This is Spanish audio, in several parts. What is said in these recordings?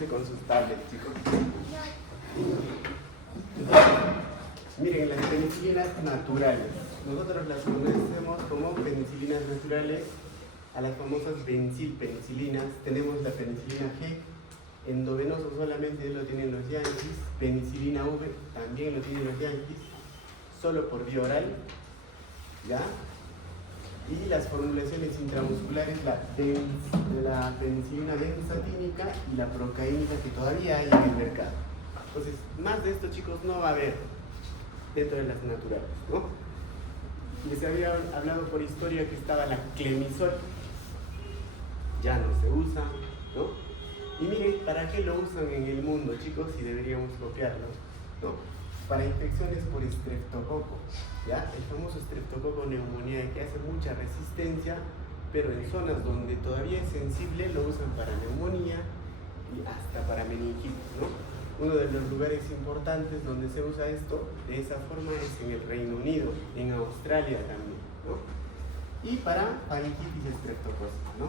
pónganse con sus tablets, chicos. Miren, las penicilinas naturales. Nosotros las conocemos como penicilinas naturales, a las famosas benzilpenicilinas. Tenemos la penicilina G, endovenoso solamente lo tienen los yanquis, penicilina V también lo tienen los yanquis, solo por vía oral, ¿ya? Y las formulaciones intramusculares, la penicilina benzatínica y la procaínica, que todavía hay en el mercado. Entonces, más de esto, chicos, no va a haber dentro de las naturales, ¿no? Les había hablado por historia que estaba la clemisol, ya no se usa, ¿no? Y miren, ¿para qué lo usan en el mundo, chicos? Si deberíamos copiarlo, ¿no? Para infecciones por estreptococo, ¿ya? El famoso estreptococo neumonía, que hace mucha resistencia, pero en zonas donde todavía es sensible lo usan para neumonía y hasta para meningitis, ¿no? Uno de los lugares importantes donde se usa esto de esa forma es en el Reino Unido, en Australia también, ¿no? Y para faringitis estreptocócica, ¿no?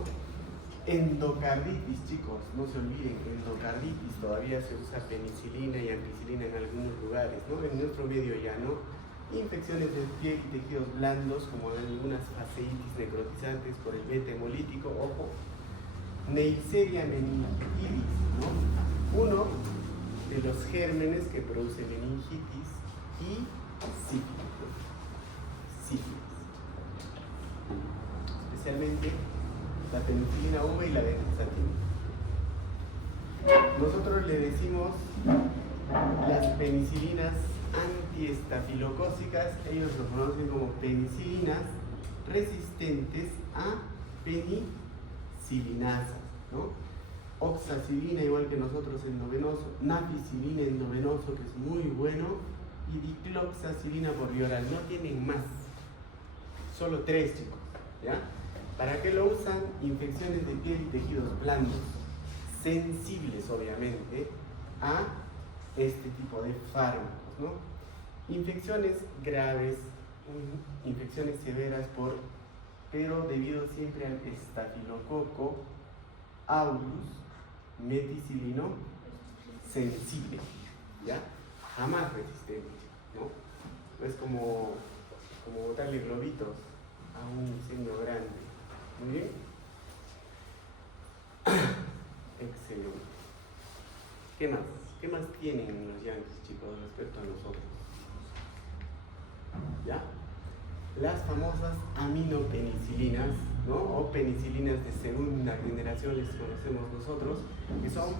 Endocarditis, chicos, no se olviden, endocarditis, todavía se usa penicilina y ampicilina en algunos lugares, ¿no? En nuestro medio ya no. Infecciones de piel y tejidos blandos, como algunas fasciitis necrotizantes por el beta hemolítico, ojo. Neisseria meningitidis, ¿no? Uno de los gérmenes que produce meningitis, y sífilis. Especialmente la penicilina V y la benzatina. Nosotros le decimos las penicilinas antiestafilocócicas, ellos lo conocen como penicilinas resistentes a penicilinasas, ¿no? Oxacilina, igual que nosotros, endovenoso, naficilina endovenoso, que es muy bueno, y dicloxacilina por vía oral. No tienen más, solo 3, chicos, ¿ya? ¿Para qué lo usan? Infecciones de piel y tejidos blandos, sensibles obviamente a este tipo de fármacos, ¿no? Infecciones graves, infecciones severas pero debido siempre al estafilococo aureus meticilino sensible, ¿ya? Jamás resistente, ¿no? Es como botarle globitos a un incendio grande. Muy bien. Excelente. ¿Qué más? ¿Qué más tienen los yanquis, chicos, respecto a nosotros? ¿Ya? Las famosas aminopenicilinas, ¿no? O penicilinas de segunda generación, les conocemos nosotros, que son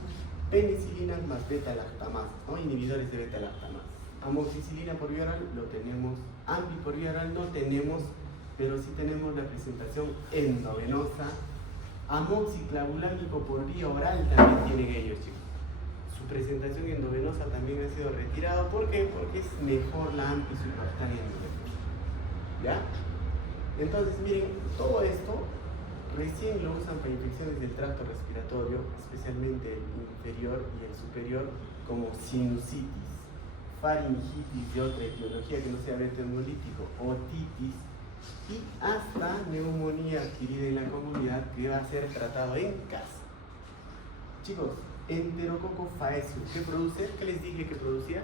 penicilinas más beta-lactamasa, ¿no? Inhibidores de beta-lactamasa. Amoxicilina por vía oral lo tenemos, ampi por vía oral no tenemos, pero sí tenemos la presentación endovenosa. Amoxiclavulámico por vía oral también tienen ellos, chicos. Su presentación endovenosa también ha sido retirado. ¿Por qué? Porque es mejor la ampi supracutánea endovenosa, ¿ya? Entonces, miren, todo esto recién lo usan para infecciones del tracto respiratorio, especialmente el inferior y el superior, como sinusitis, faringitis de otra etiología que no sea beta hemolítico, otitis, y hasta neumonía adquirida en la comunidad, que va a ser tratado en casa. Chicos, Enterococo faecium, ¿qué produce? ¿Qué les dije que producía?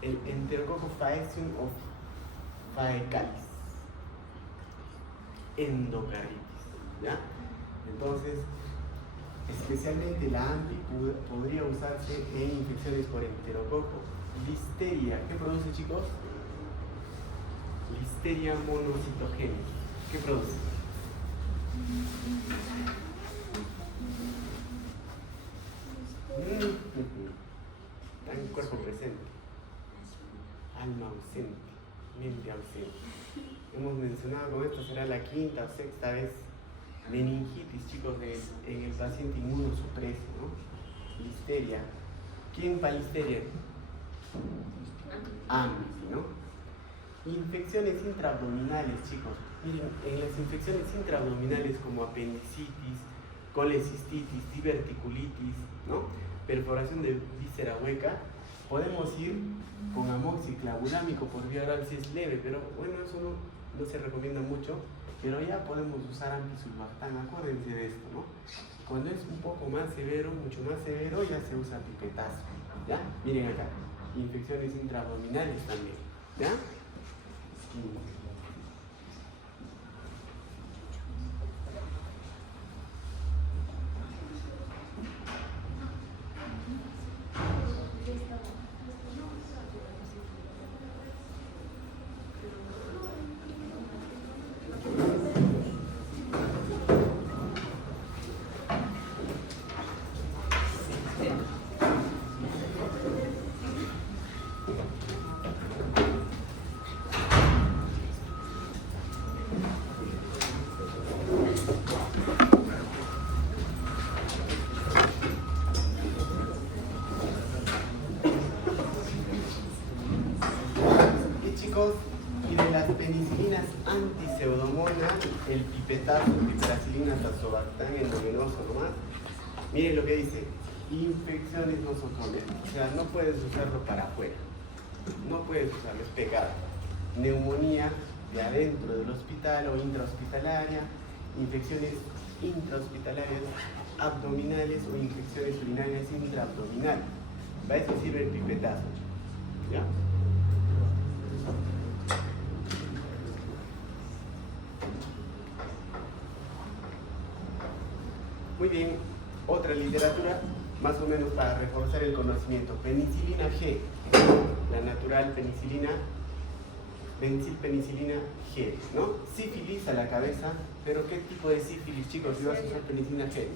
El Enterococo faecium o faecalis, endocarditis, ¿ya? Entonces, especialmente la AMPI podría usarse en infecciones por enterococo. Listeria, ¿qué produce, chicos? Listeria monocitogénica, ¿qué produce? Está en cuerpo presente, alma ausente, mente ausente. Hemos mencionado, con esto será la 5ª o 6ª vez, meningitis, chicos, en el paciente inmunosupreso, ¿no? Listeria. ¿Quién para listeria? AMPI, ¿no? Infecciones intraabdominales, chicos. Miren, en las infecciones intraabdominales como apendicitis, colecistitis, diverticulitis, ¿no? Perforación de víscera hueca, podemos ir con amoxiclavulámico por vía oral si es leve, pero bueno, eso no se recomienda mucho. pero ya podemos usar ampicsulbactam, acuérdense de esto, ¿no? Cuando es un poco más severo, mucho más severo, ya se usa pipetazo, ¿ya? Miren acá, infecciones intraabdominales también, ¿ya? Y de las penicilinas antiseudomonas, el pipetazo, piperacilina, tazobactam, endovenoso nomás. Miren lo que dice, infecciones nosocomiales, o sea, no puedes usarlo para afuera, no puedes usarlo, es pegado. Neumonía de adentro del hospital o intrahospitalaria, infecciones intrahospitalarias abdominales o infecciones urinarias intraabdominales. Para eso sirve el pipetazo, ¿ya? Muy bien, otra literatura, más o menos para reforzar el conocimiento. Penicilina G, la natural penicilina, bencilpenicilina G, ¿no? Sífilis a la cabeza, pero ¿qué tipo de sífilis, chicos, si vas a usar penicilina G?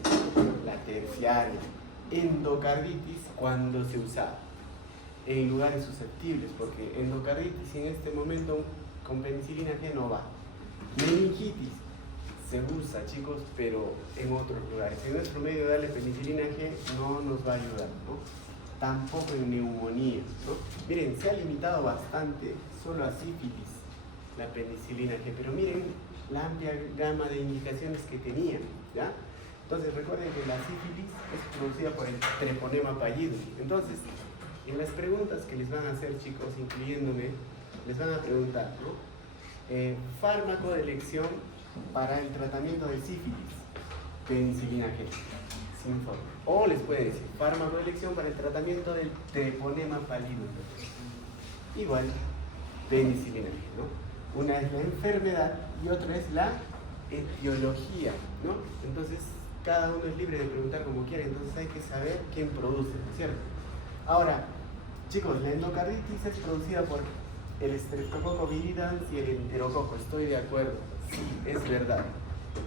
La terciaria. Endocarditis, cuando se usa en lugares susceptibles, porque endocarditis en este momento con penicilina G no va. Meningitis. Se usa, chicos, pero en otros lugares. En nuestro medio darle penicilina G no nos va a ayudar, ¿no? Tampoco en neumonía, ¿no? Miren, se ha limitado bastante solo a sífilis la penicilina G, pero miren la amplia gama de indicaciones que tenía, ¿ya? Entonces recuerden que la sífilis es producida por el treponema pallidum. Entonces, en las preguntas que les van a hacer, chicos, incluyéndome, les van a preguntar, ¿no? Fármaco de elección para el tratamiento de sífilis, penicilina G, sin forma. O les puede decir, fármaco de elección para el tratamiento del treponema pallidum. Igual, penicilina G, ¿no? Una es la enfermedad y otra es la etiología, ¿no? Entonces, cada uno es libre de preguntar como quiera, entonces hay que saber quién produce, ¿cierto? Ahora, chicos, la endocarditis es producida por el Streptococcus viridans y el enterococo, estoy de acuerdo. Sí, es verdad.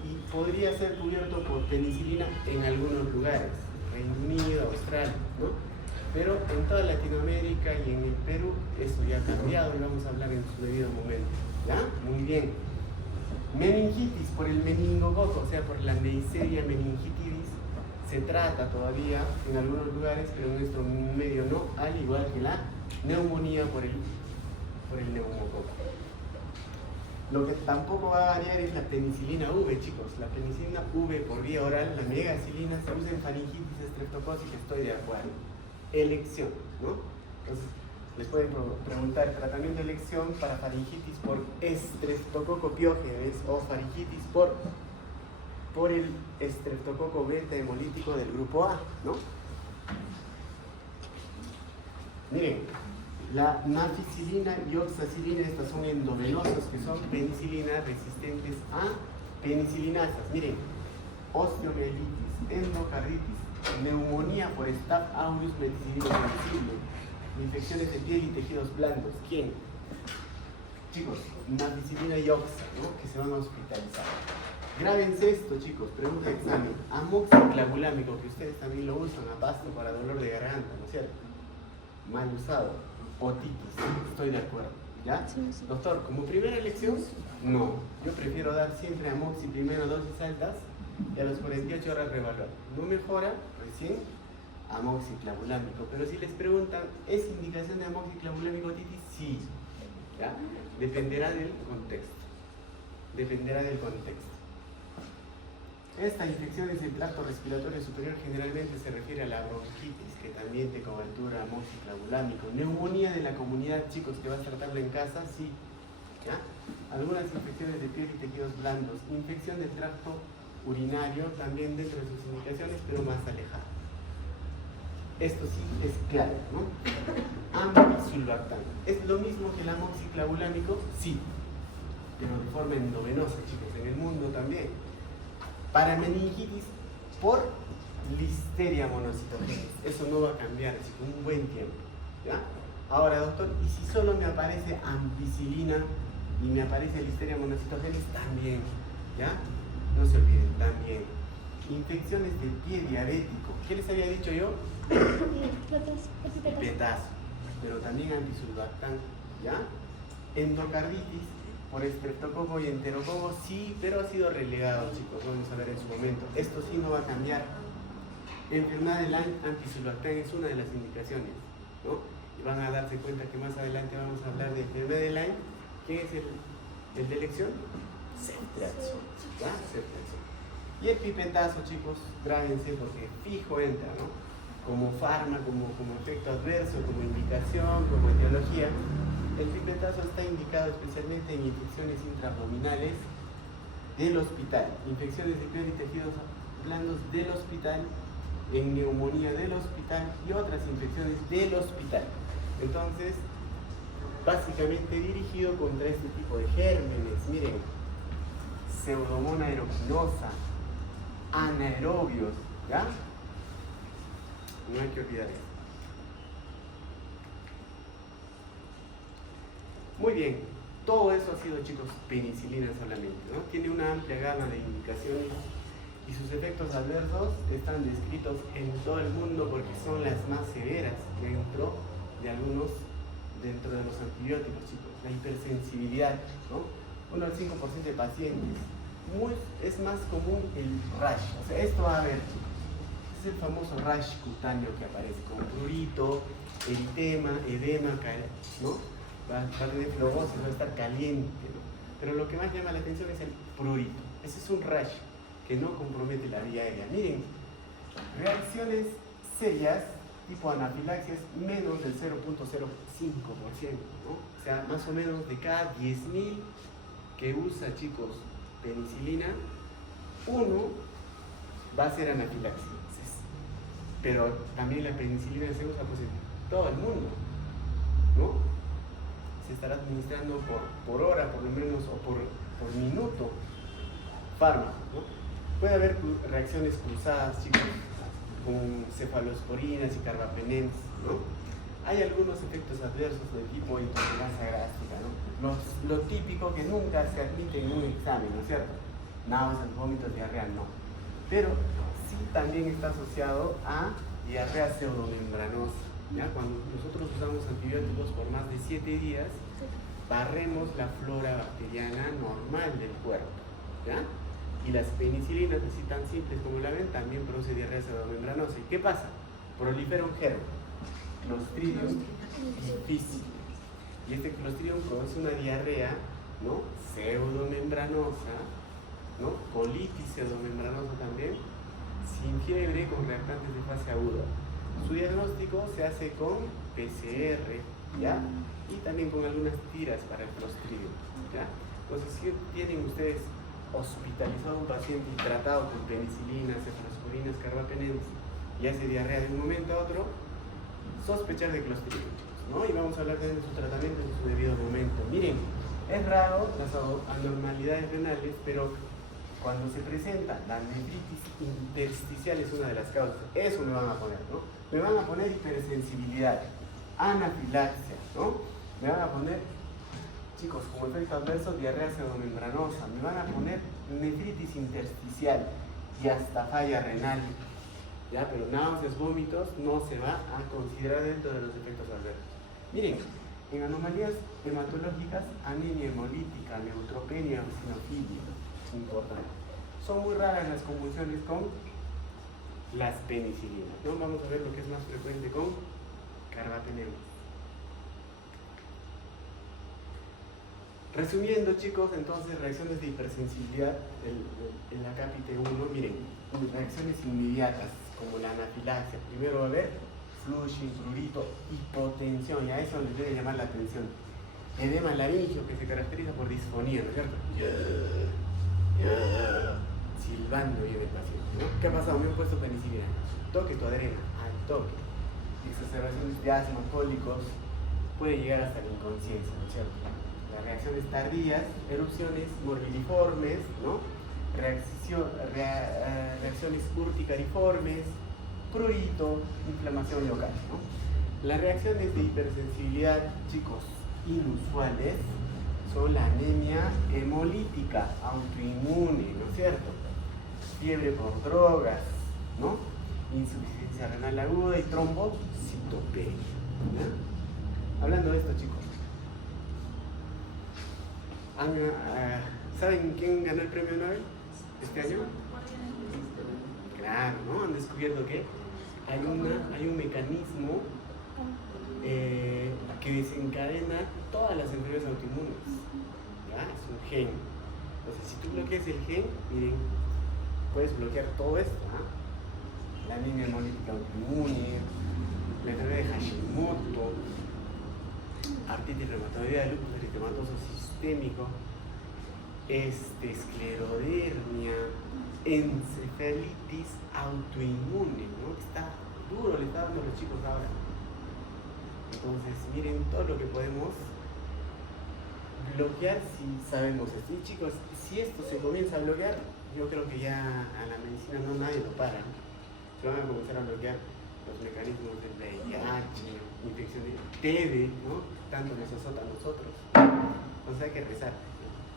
Y podría ser cubierto por penicilina en algunos lugares, Reino Unido, Australia, ¿no? Pero en toda Latinoamérica y en el Perú eso ya ha cambiado y vamos a hablar en su debido momento, ¿ya? Muy bien. Meningitis por el meningococo, o sea, por la Neisseria meningitidis, se trata todavía en algunos lugares, pero en nuestro medio no, al igual que la neumonía por el neumococo. Lo que tampoco va a variar es la penicilina V, chicos. La penicilina V por vía oral, la megacilina, se usa en faringitis estreptocócica, estoy de acuerdo. Elección, ¿no? Entonces, les pueden preguntar tratamiento de elección para faringitis por Streptococcus pyogenes o faringitis por el estreptococo beta hemolítico del grupo A, ¿no? Miren, la naficilina y oxacilina, estas son endovenosas que son penicilinas resistentes a penicilinasas. Miren, osteomielitis, endocarditis, neumonía por Staph aureus meticilinosensible, infecciones de piel y tejidos blandos. ¿Quién? Chicos, naficilina y oxa, ¿no? Que se van a hospitalizar. Grábense esto, chicos, pregunta de examen. Amoxiclavulámico, que ustedes también lo usan a pasto para dolor de garganta, ¿no es cierto? Mal usado. Otitis, estoy de acuerdo, ¿ya? Sí. Doctor, como primera elección, no. Yo prefiero dar siempre amoxi primero dosis altas y a las 48 horas reevaluar. No mejora, recién amoxiclavulámico. Pero si les preguntan, ¿es indicación de amoxiclavulámico otitis? Sí, ¿ya? Dependerá del contexto. Dependerá del contexto. Esta infección es el tracto respiratorio superior, generalmente se refiere a la bronquitis, que también te cobertura amoxiclavulámico. Neumonía de la comunidad, chicos, que vas a tratarlo en casa, sí, ¿ya? algunas infecciones de piel y tejidos blandos, infección del tracto urinario, también dentro de sus indicaciones, pero más alejada. Esto sí es claro, ¿no? Ampicsulbactam. ¿Es lo mismo que el amoxiclavulámico? Sí, pero de forma endovenosa, chicos, en el mundo también. Para meningitis por Listeria monocytogenes. Eso no va a cambiar, chicos, un buen tiempo, ¿ya? Ahora, doctor, ¿y si solo me aparece ampicilina y me aparece Listeria monocytogenes? También, ¿ya? No se olviden, también. Infecciones de pie diabético. ¿Qué les había dicho yo? Pipetazo. Pero también ampicsulbactam, ¿ya? Endocarditis por estreptococo y enterococo, sí, pero ha sido relegado, chicos. Vamos a ver en su momento. Esto sí no va a cambiar. Enfermedad de Lyme, ampicsulbactam es una de las indicaciones, ¿no? Y van a darse cuenta que más adelante vamos a hablar de enfermedad de Lyme. ¿Quién es el de elección? Ceftriaxona, ¿ya? Ceftriaxona. Y el pipetazo, chicos, grábense porque fijo entra, ¿no? Como fármaco, como efecto adverso, como indicación, como etiología. El pipetazo está indicado especialmente en infecciones intraabdominales del hospital, infecciones de piel y tejidos blandos del hospital, en neumonía del hospital y otras infecciones del hospital. Entonces, básicamente dirigido contra este tipo de gérmenes. Miren, Pseudomonas aeruginosa, anaerobios, ¿ya? No hay que olvidar eso. Muy bien, todo eso ha sido, chicos, penicilina solamente, ¿no? Tiene una amplia gama de indicaciones y sus efectos adversos están descritos en todo el mundo porque son las más severas dentro de los antibióticos, chicos. La hipersensibilidad, ¿no? 1 al 5% de pacientes. Es más común el rash, o sea, esto va a haber, chicos. Es el famoso rash cutáneo que aparece con prurito, eritema, edema, ¿no? Va a tener flebosis, va a estar caliente, ¿no? Pero lo que más llama la atención es el prurito. Ese es un rash que no compromete la vía aérea. Miren, reacciones serias tipo anafilaxias menos del 0.05%, ¿no? O sea, más o menos de cada 10.000 que usa, chicos, penicilina, uno va a ser anafilaxia. Pero también la penicilina se usa pues en todo el mundo, ¿no? Se estará administrando por hora, por lo menos, o por minuto, fármaco, ¿no? Puede haber reacciones cruzadas, chicos, con cefalosporinas y carbapenems, ¿no? Hay algunos efectos adversos de tipo intolerancia gástrica, ¿no? Lo típico que nunca se admite en un examen, ¿no es cierto? Náuseas, vómitos, diarrea, no. Pero sí también está asociado a diarrea pseudomembranosa, ¿ya? Cuando nosotros usamos antibióticos por más de 7 días, barremos la flora bacteriana normal del cuerpo, ¿ya? Y las penicilinas, así tan simples como la ven, también produce diarrea pseudomembranosa. ¿Y qué pasa? Prolifera un germen, Clostridium difficile. Y este Clostridium produce una diarrea, ¿no? Pseudomembranosa, ¿no? Colitis pseudomembranosa también, sin fiebre, con reactantes de fase aguda. Su diagnóstico se hace con PCR, ¿ya? Y también con algunas tiras para el Clostridium, ¿ya? Entonces, si tienen ustedes hospitalizado a un paciente y tratado con penicilina, cefalosporinas, carbapenems y hace diarrea de un momento a otro, sospechar de Clostridium, ¿no? Y vamos a hablar también de su tratamiento en su debido momento. Miren, es raro las anormalidades renales, pero cuando se presenta la nefritis intersticial es una de las causas. Eso me van a poner, ¿no? Me van a poner hipersensibilidad, anafilaxia, ¿no? Me van a poner, chicos, como efecto adverso, diarrea pseudomembranosa. Me van a poner nefritis intersticial y hasta falla renal, ¿ya? Pero náuseas, vómitos no se va a considerar dentro de los efectos adversos. Miren, en anomalías hematológicas, anemia hemolítica, neutropenia o sinofilia, importante. Son muy raras las convulsiones con las penicilinas, ¿no? Vamos a ver lo que es más frecuente con carbapenem. Resumiendo, chicos, entonces reacciones de hipersensibilidad en la capite 1, miren, reacciones inmediatas como la anafilaxia. Primero va a haber flushing, prurito, hipotensión, y a eso les debe llamar la atención. edema laringio que se caracteriza por disfonía, ¿no es cierto? Silbando viene el paciente, ¿no? ¿Qué ha pasado? Me han puesto penicilina. Toque tu adrena, al toque. Exacerbaciones de asma, cólicos, puede llegar hasta la inconsciencia, ¿no es cierto? Las reacciones tardías, erupciones morbilliformes, ¿no? Reacciones urticariformes, prurito, inflamación local, ¿no? Las reacciones de hipersensibilidad, chicos, inusuales son la anemia hemolítica autoinmune, ¿no es cierto? Fiebre por drogas, ¿no? Insuficiencia renal aguda y trombocitopenia, ¿no? Hablando de esto, chicos, ¿saben quién ganó el premio Nobel este año? Claro, ¿no? Han descubierto que hay un mecanismo que desencadena todas las enfermedades autoinmunes. ¿Ya? Es un gen. Entonces, si tú bloqueas el gen, miren, puedes bloquear todo esto, ¿no? La anemia hemolítica autoinmune, la enfermedad de Hashimoto, artritis reumatoidea, lupus eritematoso sistémico, esclerodermia, encefalitis autoinmune, ¿no? Está duro, le está dando a los chicos ahora. Entonces, miren todo lo que podemos bloquear si sabemos esto. Y chicos, si esto se comienza a bloquear, yo creo que ya a la medicina no nadie lo para, ¿no? Se van a comenzar a bloquear los mecanismos del VIH, infección de TB, ¿no? Tanto nos azota a nosotros. Entonces hay que rezar,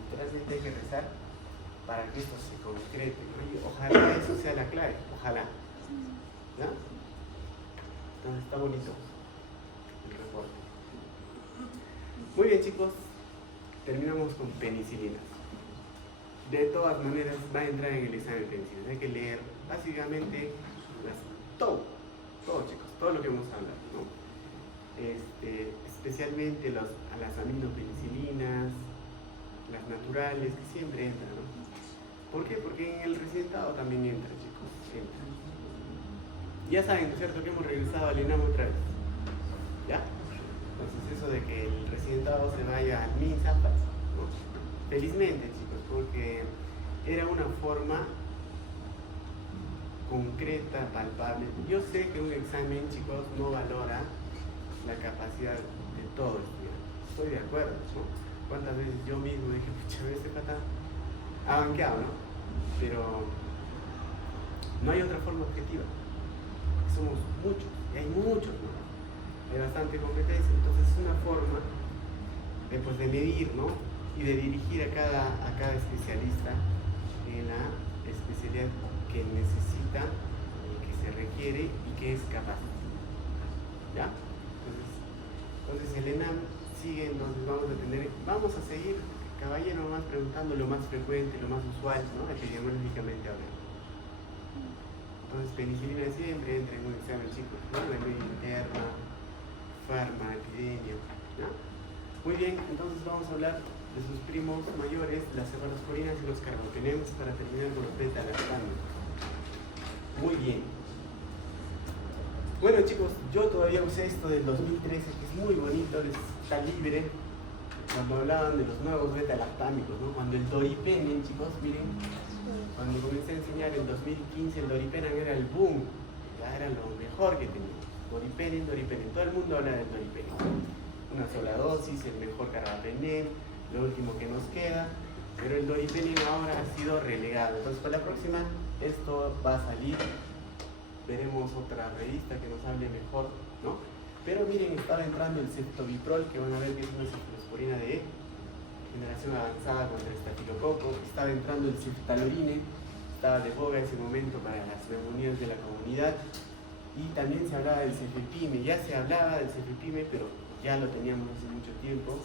literalmente hay que rezar para que esto se concrete, ¿no? Y ojalá eso sea la clave, ojalá, ¿no? Entonces está bonito el reporte. Muy bien, chicos, terminamos con penicilinas. De todas maneras va a entrar en el examen de penicilinas, hay que leer básicamente todo chicos, todo lo que hemos hablado, ¿no? Especialmente a las aminopenicilinas, las naturales, que siempre entran, ¿no? ¿Por qué? Porque en el recetado también entra, chicos, entra. Ya saben, ¿no es cierto?, que hemos regresado al ENAM otra vez, ¿ya? Entonces eso de que el recetado se vaya al MINSA, ¿no? Felizmente, chicos, porque era una forma concreta, palpable. Yo sé que un examen, chicos, no valora la capacidad de todo estudiante. Estoy de acuerdo, ¿no? ¿Cuántas veces yo mismo dije, pucha, este pata ha banqueado, ¿no? Pero no hay otra forma objetiva. Somos muchos, y hay muchos, ¿no? Hay bastante competencia, entonces es una forma de medir, ¿no? Y de dirigir a cada especialista en la especialidad que necesita, que se requiere y que es capaz. ¿Ya? Entonces el ENAM sigue, entonces vamos a seguir, caballero, más preguntando lo más frecuente, lo más usual, ¿no? Epidemiológicamente hablando. Entonces penicilina siempre entra en un examen, chicos, ¿no? De medio interna, farma, epidemia, ¿no? Muy bien, entonces vamos a hablar de sus primos mayores, las cefalosporinas y los carbapenems, para terminar con los beta-lactámicos. Muy bien. Bueno, chicos, yo todavía usé esto del 2013, que es muy bonito, está libre, cuando hablaban de los nuevos beta-lactámicos, ¿no? Cuando el doripenem, chicos, miren, cuando comencé a enseñar en 2015, el doripenem era el boom, ya era lo mejor que tenía. Doripenem, todo el mundo habla del doripenem. Una sola dosis, el mejor carbapenem, lo último que nos queda, pero el doripenem ahora ha sido relegado. Entonces para la próxima esto va a salir, veremos otra revista que nos hable mejor, ¿no? Pero miren, estaba entrando el ceftobiprol, que van a ver que es una cefalosporina de generación avanzada contra estafilococo. Estaba entrando el ceftalorine, estaba de boga ese momento para las neumonías de la comunidad. Y también se hablaba del cefepime, ya se hablaba del cefepime, pero ya lo teníamos hace mucho tiempo.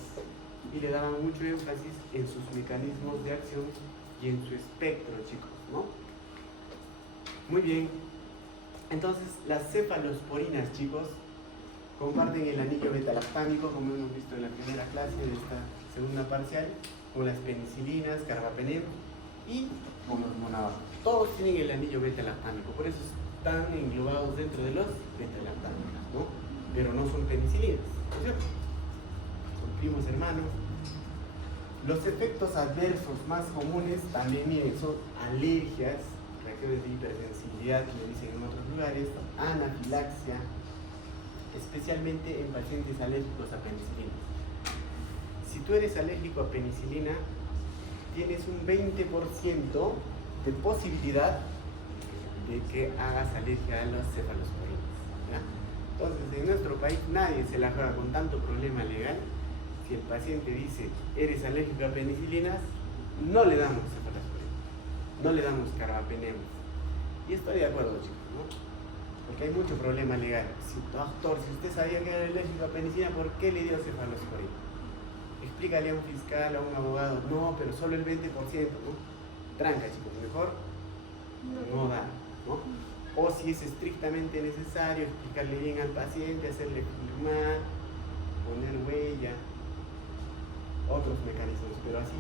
Y le daban mucho énfasis en sus mecanismos de acción y en su espectro, chicos, ¿no? Muy bien. Entonces, las cefalosporinas, chicos, comparten el anillo beta-lactámico, como hemos visto en la primera clase de esta segunda parcial, con las penicilinas, carbapenem y con los monómeros. Todos tienen el anillo beta-lactámico, por eso están englobados dentro de los beta-lactámicos, ¿no? Pero no son penicilinas, ¿no es cierto? son primos hermanos. Los efectos adversos más comunes también, miren, son alergias, reacciones de hipersensibilidad, que le dicen en otros lugares, anafilaxia, especialmente en pacientes alérgicos a penicilina. Si tú eres alérgico a penicilina, tienes un 20% de posibilidad de que hagas alergia a las cefalosporinas, ¿ya? Entonces, en nuestro país nadie se la juega con tanto problema legal. Si el paciente dice, eres alérgico a penicilinas, no le damos cefalosporinas, no le damos carbapenemas. Y estoy de acuerdo, chicos, ¿no? Porque hay mucho problema legal. Si, doctor, si usted sabía que era alérgico a penicilina, ¿por qué le dio cefalosporina? Explícale a un fiscal, a un abogado, no, pero solo el 20%, ¿no? Tranca, chicos, mejor no da, ¿no? O si es estrictamente necesario, explicarle bien al paciente, hacerle firmar, poner huella, otros mecanismos, pero así,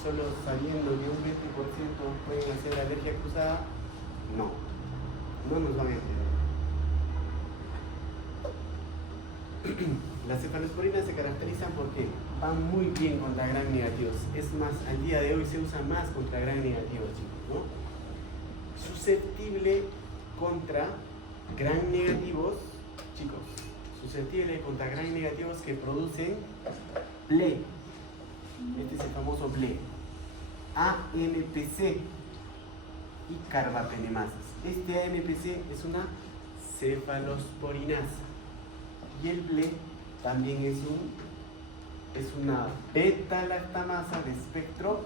solo sabiendo que un 20% pueden hacer alergia cruzada, no nos van a entender. Las cefalosporinas se caracterizan porque van muy bien contra gram negativos. Es más, al día de hoy se usa más contra gram negativos, chicos, ¿no? Susceptible contra gram negativos, chicos, susceptible contra gram negativos que producen BLE. Este es el famoso BLE, AMPC y carbapenemasas. Este AMPC es una cefalosporinasa y el BLE también es una beta-lactamasa de espectro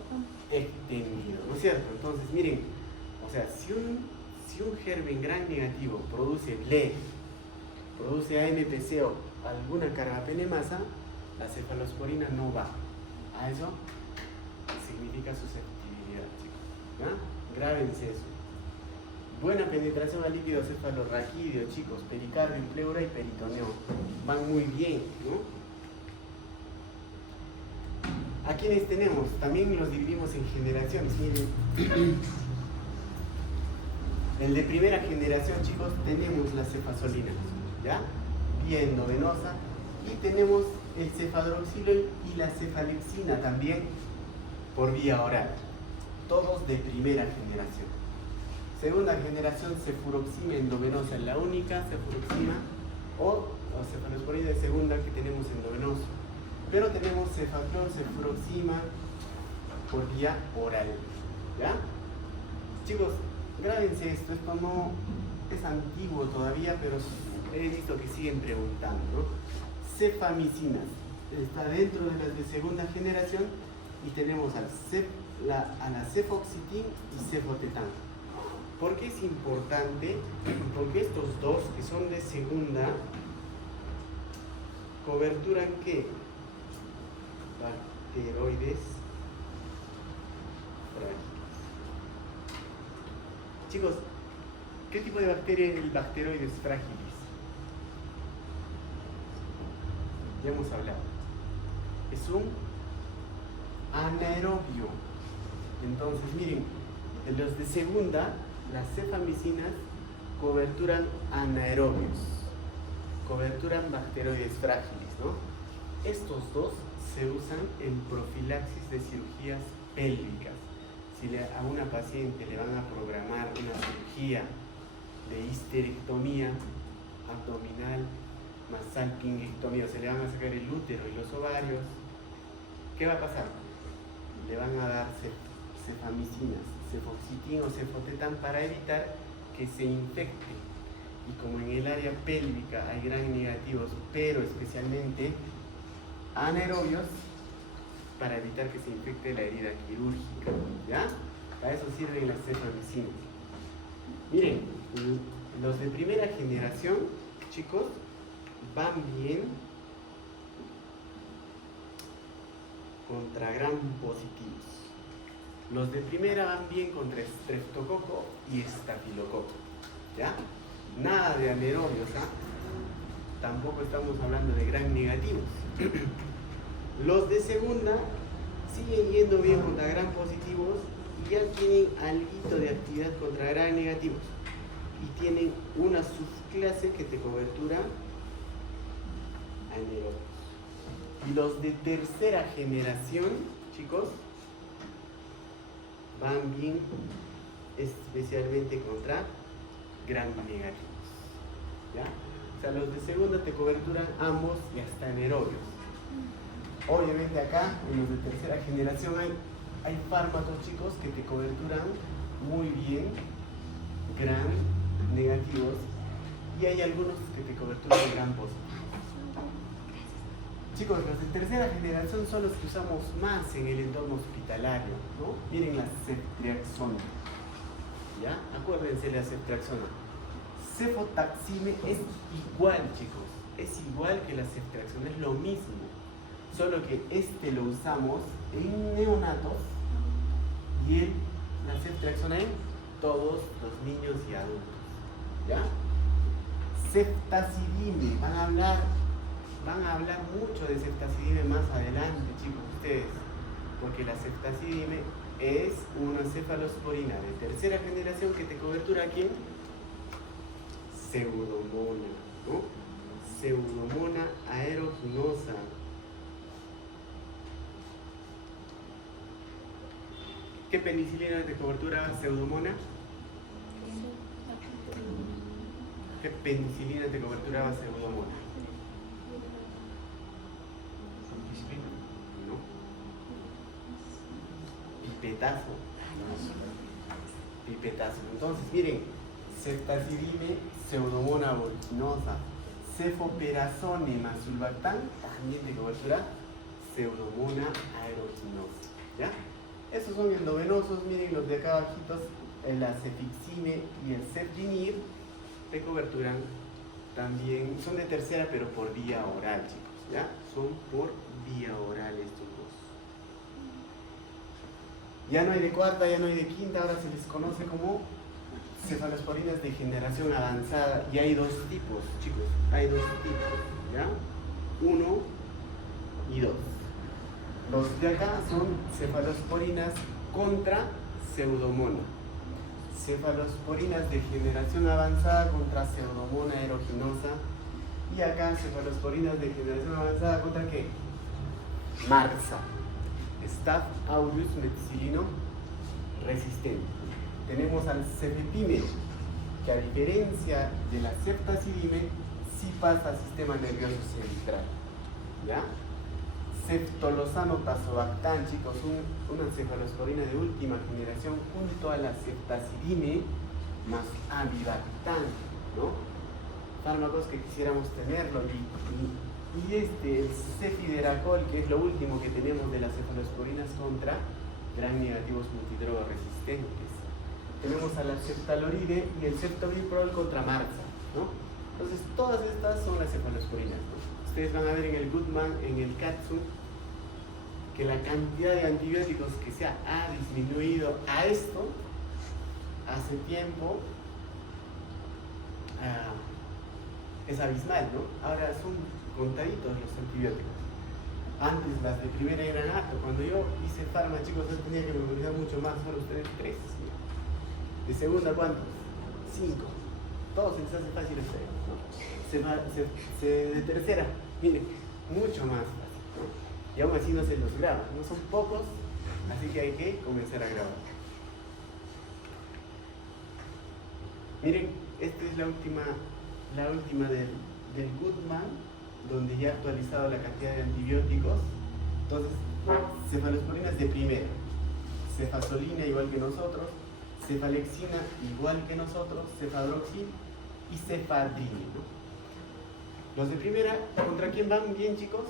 extendido, ¿no es cierto? Entonces, miren, o sea, si un germen gram negativo produce BLE, produce AMPC o alguna carbapenemasa, la cefalosporina no va. A eso significa susceptibilidad, chicos, ¿no? Grábense eso. Buena penetración al líquido cefalorraquídeo, chicos, pericardio, pleura y peritoneo. Van muy bien, ¿no? ¿A quiénes tenemos? También los dividimos en generaciones. Miren. El de primera generación, chicos, tenemos la cefazolina, ¿ya? Vía endovenosa. Y tenemos el cefadroxilo y la cefalexina también por vía oral. Todos de primera generación. Segunda generación, cefuroxima endovenosa, la única cefuroxima o cefalosporina de segunda que tenemos endovenoso. Pero tenemos cefaclor, cefuroxima por vía oral, ¿ya? Chicos, grábense esto no es antiguo todavía, pero he visto que siguen preguntando, ¿no? Cefamicinas, está dentro de las de segunda generación y tenemos a la cefoxitin y cefotetán. ¿Por qué es importante? Porque estos dos que son de segunda coberturan ¿qué? Bacteroides frágiles. Chicos, ¿qué tipo de bacteria es el bacteroides frágiles? Ya hemos hablado. Es un anaerobio. Entonces, miren, de los de segunda, las cefamicinas coberturan anaerobios, coberturan bacteroides frágiles, ¿no? Estos dos se usan en profilaxis de cirugías pélvicas. Si a una paciente le van a programar una cirugía de histerectomía abdominal, más salpingectomía, o se le van a sacar el útero y los ovarios, ¿qué va a pasar? Le van a dar cefamicinas, cefoxitin o cefotetán para evitar que se infecte. Y como en el área pélvica hay gram negativos, pero especialmente anaerobios, para evitar que se infecte la herida quirúrgica, ¿ya? Para eso sirven las cefamicinas. Miren, los de primera generación, chicos, van bien contra gram positivos. Los de primera van bien contra estreptococo y estafilococo, ¿ya? Nada de anaerobios, ¿ah? Tampoco estamos hablando de gram negativos. Los de segunda siguen yendo bien contra gram positivos y ya tienen algo de actividad contra gram negativos. Y tienen una subclase que te cobertura anaerobios. Y los de tercera generación, chicos, van bien especialmente contra gram negativos. ¿Ya? O sea, los de segunda te coberturan ambos y hasta anaerobios. Obviamente acá, en los de tercera generación, hay fármacos, chicos, que te coberturan muy bien gram negativos y hay algunos que te coberturan gram positivos. Chicos, los de tercera generación son los que usamos más en el entorno hospitalario, ¿no? Miren la ceftriaxona, ¿ya? Acuérdense de la ceftriaxona. Cefotaxime es igual, chicos, es igual que la ceftriaxona, es lo mismo, solo que este lo usamos en neonatos y la ceftriaxona en todos los niños y adultos, ¿ya? Ceftazidime, van a hablar mucho de ceftazidime más adelante, chicos, ustedes, porque la ceftazidime es una cefalosporina de tercera generación que te cobertura ¿quién? Pseudomonas, ¿no? Pseudomonas aeruginosa. ¿Qué penicilina de cobertura Pseudomonas? ¿Qué penicilina de cobertura Pseudomonas? ¿No? Pipetazo. Pipetazo. Entonces, miren, ceftazidime, Pseudomonas aeruginosa, cefoperazone más sulbactam, también de cobertura Pseudomonas aeruginosa. ¿Ya? Esos son endovenosos, miren los de acá abajitos, el acefixime y el cefdinir de cobertura también, son de tercera pero por vía oral, chicos, ¿ya? Son por vía oral estos dos. Ya no hay de cuarta, ya no hay de quinta, ahora se les conoce como cefalosporinas de generación avanzada y hay dos tipos, chicos, hay dos tipos, ¿ya? 1 y 2. Los de acá son cefalosporinas contra Pseudomonas. Cefalosporinas de generación avanzada contra Pseudomonas aeruginosa. Y acá cefalosporinas de generación avanzada contra ¿qué? MARSA. Staph aureus meticilino resistente. Tenemos al cefepime, que a diferencia de la ceftazidime, sí pasa al sistema nervioso central. ¿Ya? Ceftolozano tazobactam, chicos, una cefalosporina de última generación junto a la ceftazidime más avibactam, ¿no? Fármacos que quisiéramos tenerlo y el cefideracol, que es lo último que tenemos de las cefalosporinas contra gram negativos multidroga resistentes. Tenemos a la ceftaloride y el ceftobiprol contra MARSA, ¿no? Entonces todas estas son las cefalosporinas, ¿no? Ustedes van a ver en el Goodman, en el Katsu, que la cantidad de antibióticos que se ha disminuido a esto hace tiempo es abismal, ¿no? Ahora son contaditos los antibióticos. Antes las de primera eran harto. Cuando yo hice farma, chicos, yo tenía que memorizar mucho más, solo ustedes 3. De segunda, ¿cuántos? 5. Todos se les hace fácil ustedes, ¿no? De tercera, miren, mucho más fácil, ¿no? Y aún así no se los graba, no son pocos, así que hay que comenzar a grabar. Miren, esta es la última del Goodman, donde ya he actualizado la cantidad de antibióticos. Entonces, cefalosporinas de primera, cefazolina igual que nosotros, cefalexina igual que nosotros, cefadroxil y cefadril, ¿no? Los de primera, ¿contra quién van bien, chicos?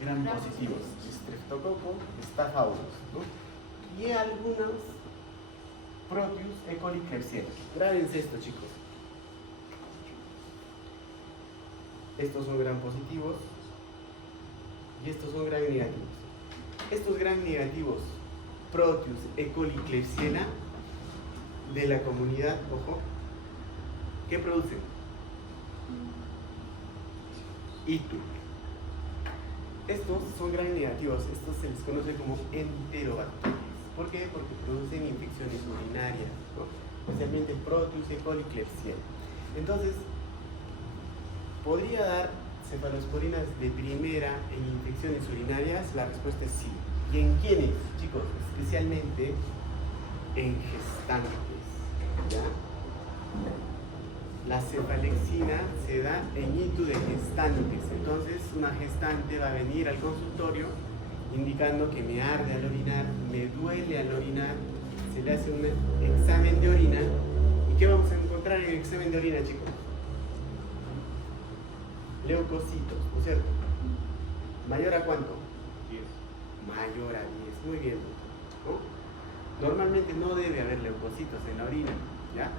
Gram positivos, Streptococcus, Staph aureus, ¿no? Y algunos Proteus, E. coli, Klebsiella. Grábense esto, chicos. Estos son gram positivos y estos son gram negativos. Estos gram negativos, Proteus, E. coli, Klebsiella, de la comunidad, ojo, ¿qué producen? ITU. Estos son gram negativos, estos se les conoce como enterobacterias. ¿Por qué? Porque producen infecciones urinarias, ¿no? Especialmente Proteus, E. coli, Klebsiella. Entonces, podría dar cefalosporinas de primera en infecciones urinarias? La respuesta es sí. ¿Y en quiénes, chicos? Especialmente en gestantes, ¿ya? La cefalexina se da en hito de gestantes. Entonces, una gestante va a venir al consultorio indicando que me arde al orinar, me duele al orinar, se le hace un examen de orina. ¿Y qué vamos a encontrar en el examen de orina, chicos? Leucocitos, ¿no es cierto? ¿Mayor a cuánto? 10. Mayor a 10, muy bien, ¿no? Normalmente no debe haber leucocitos en la orina, ¿ya?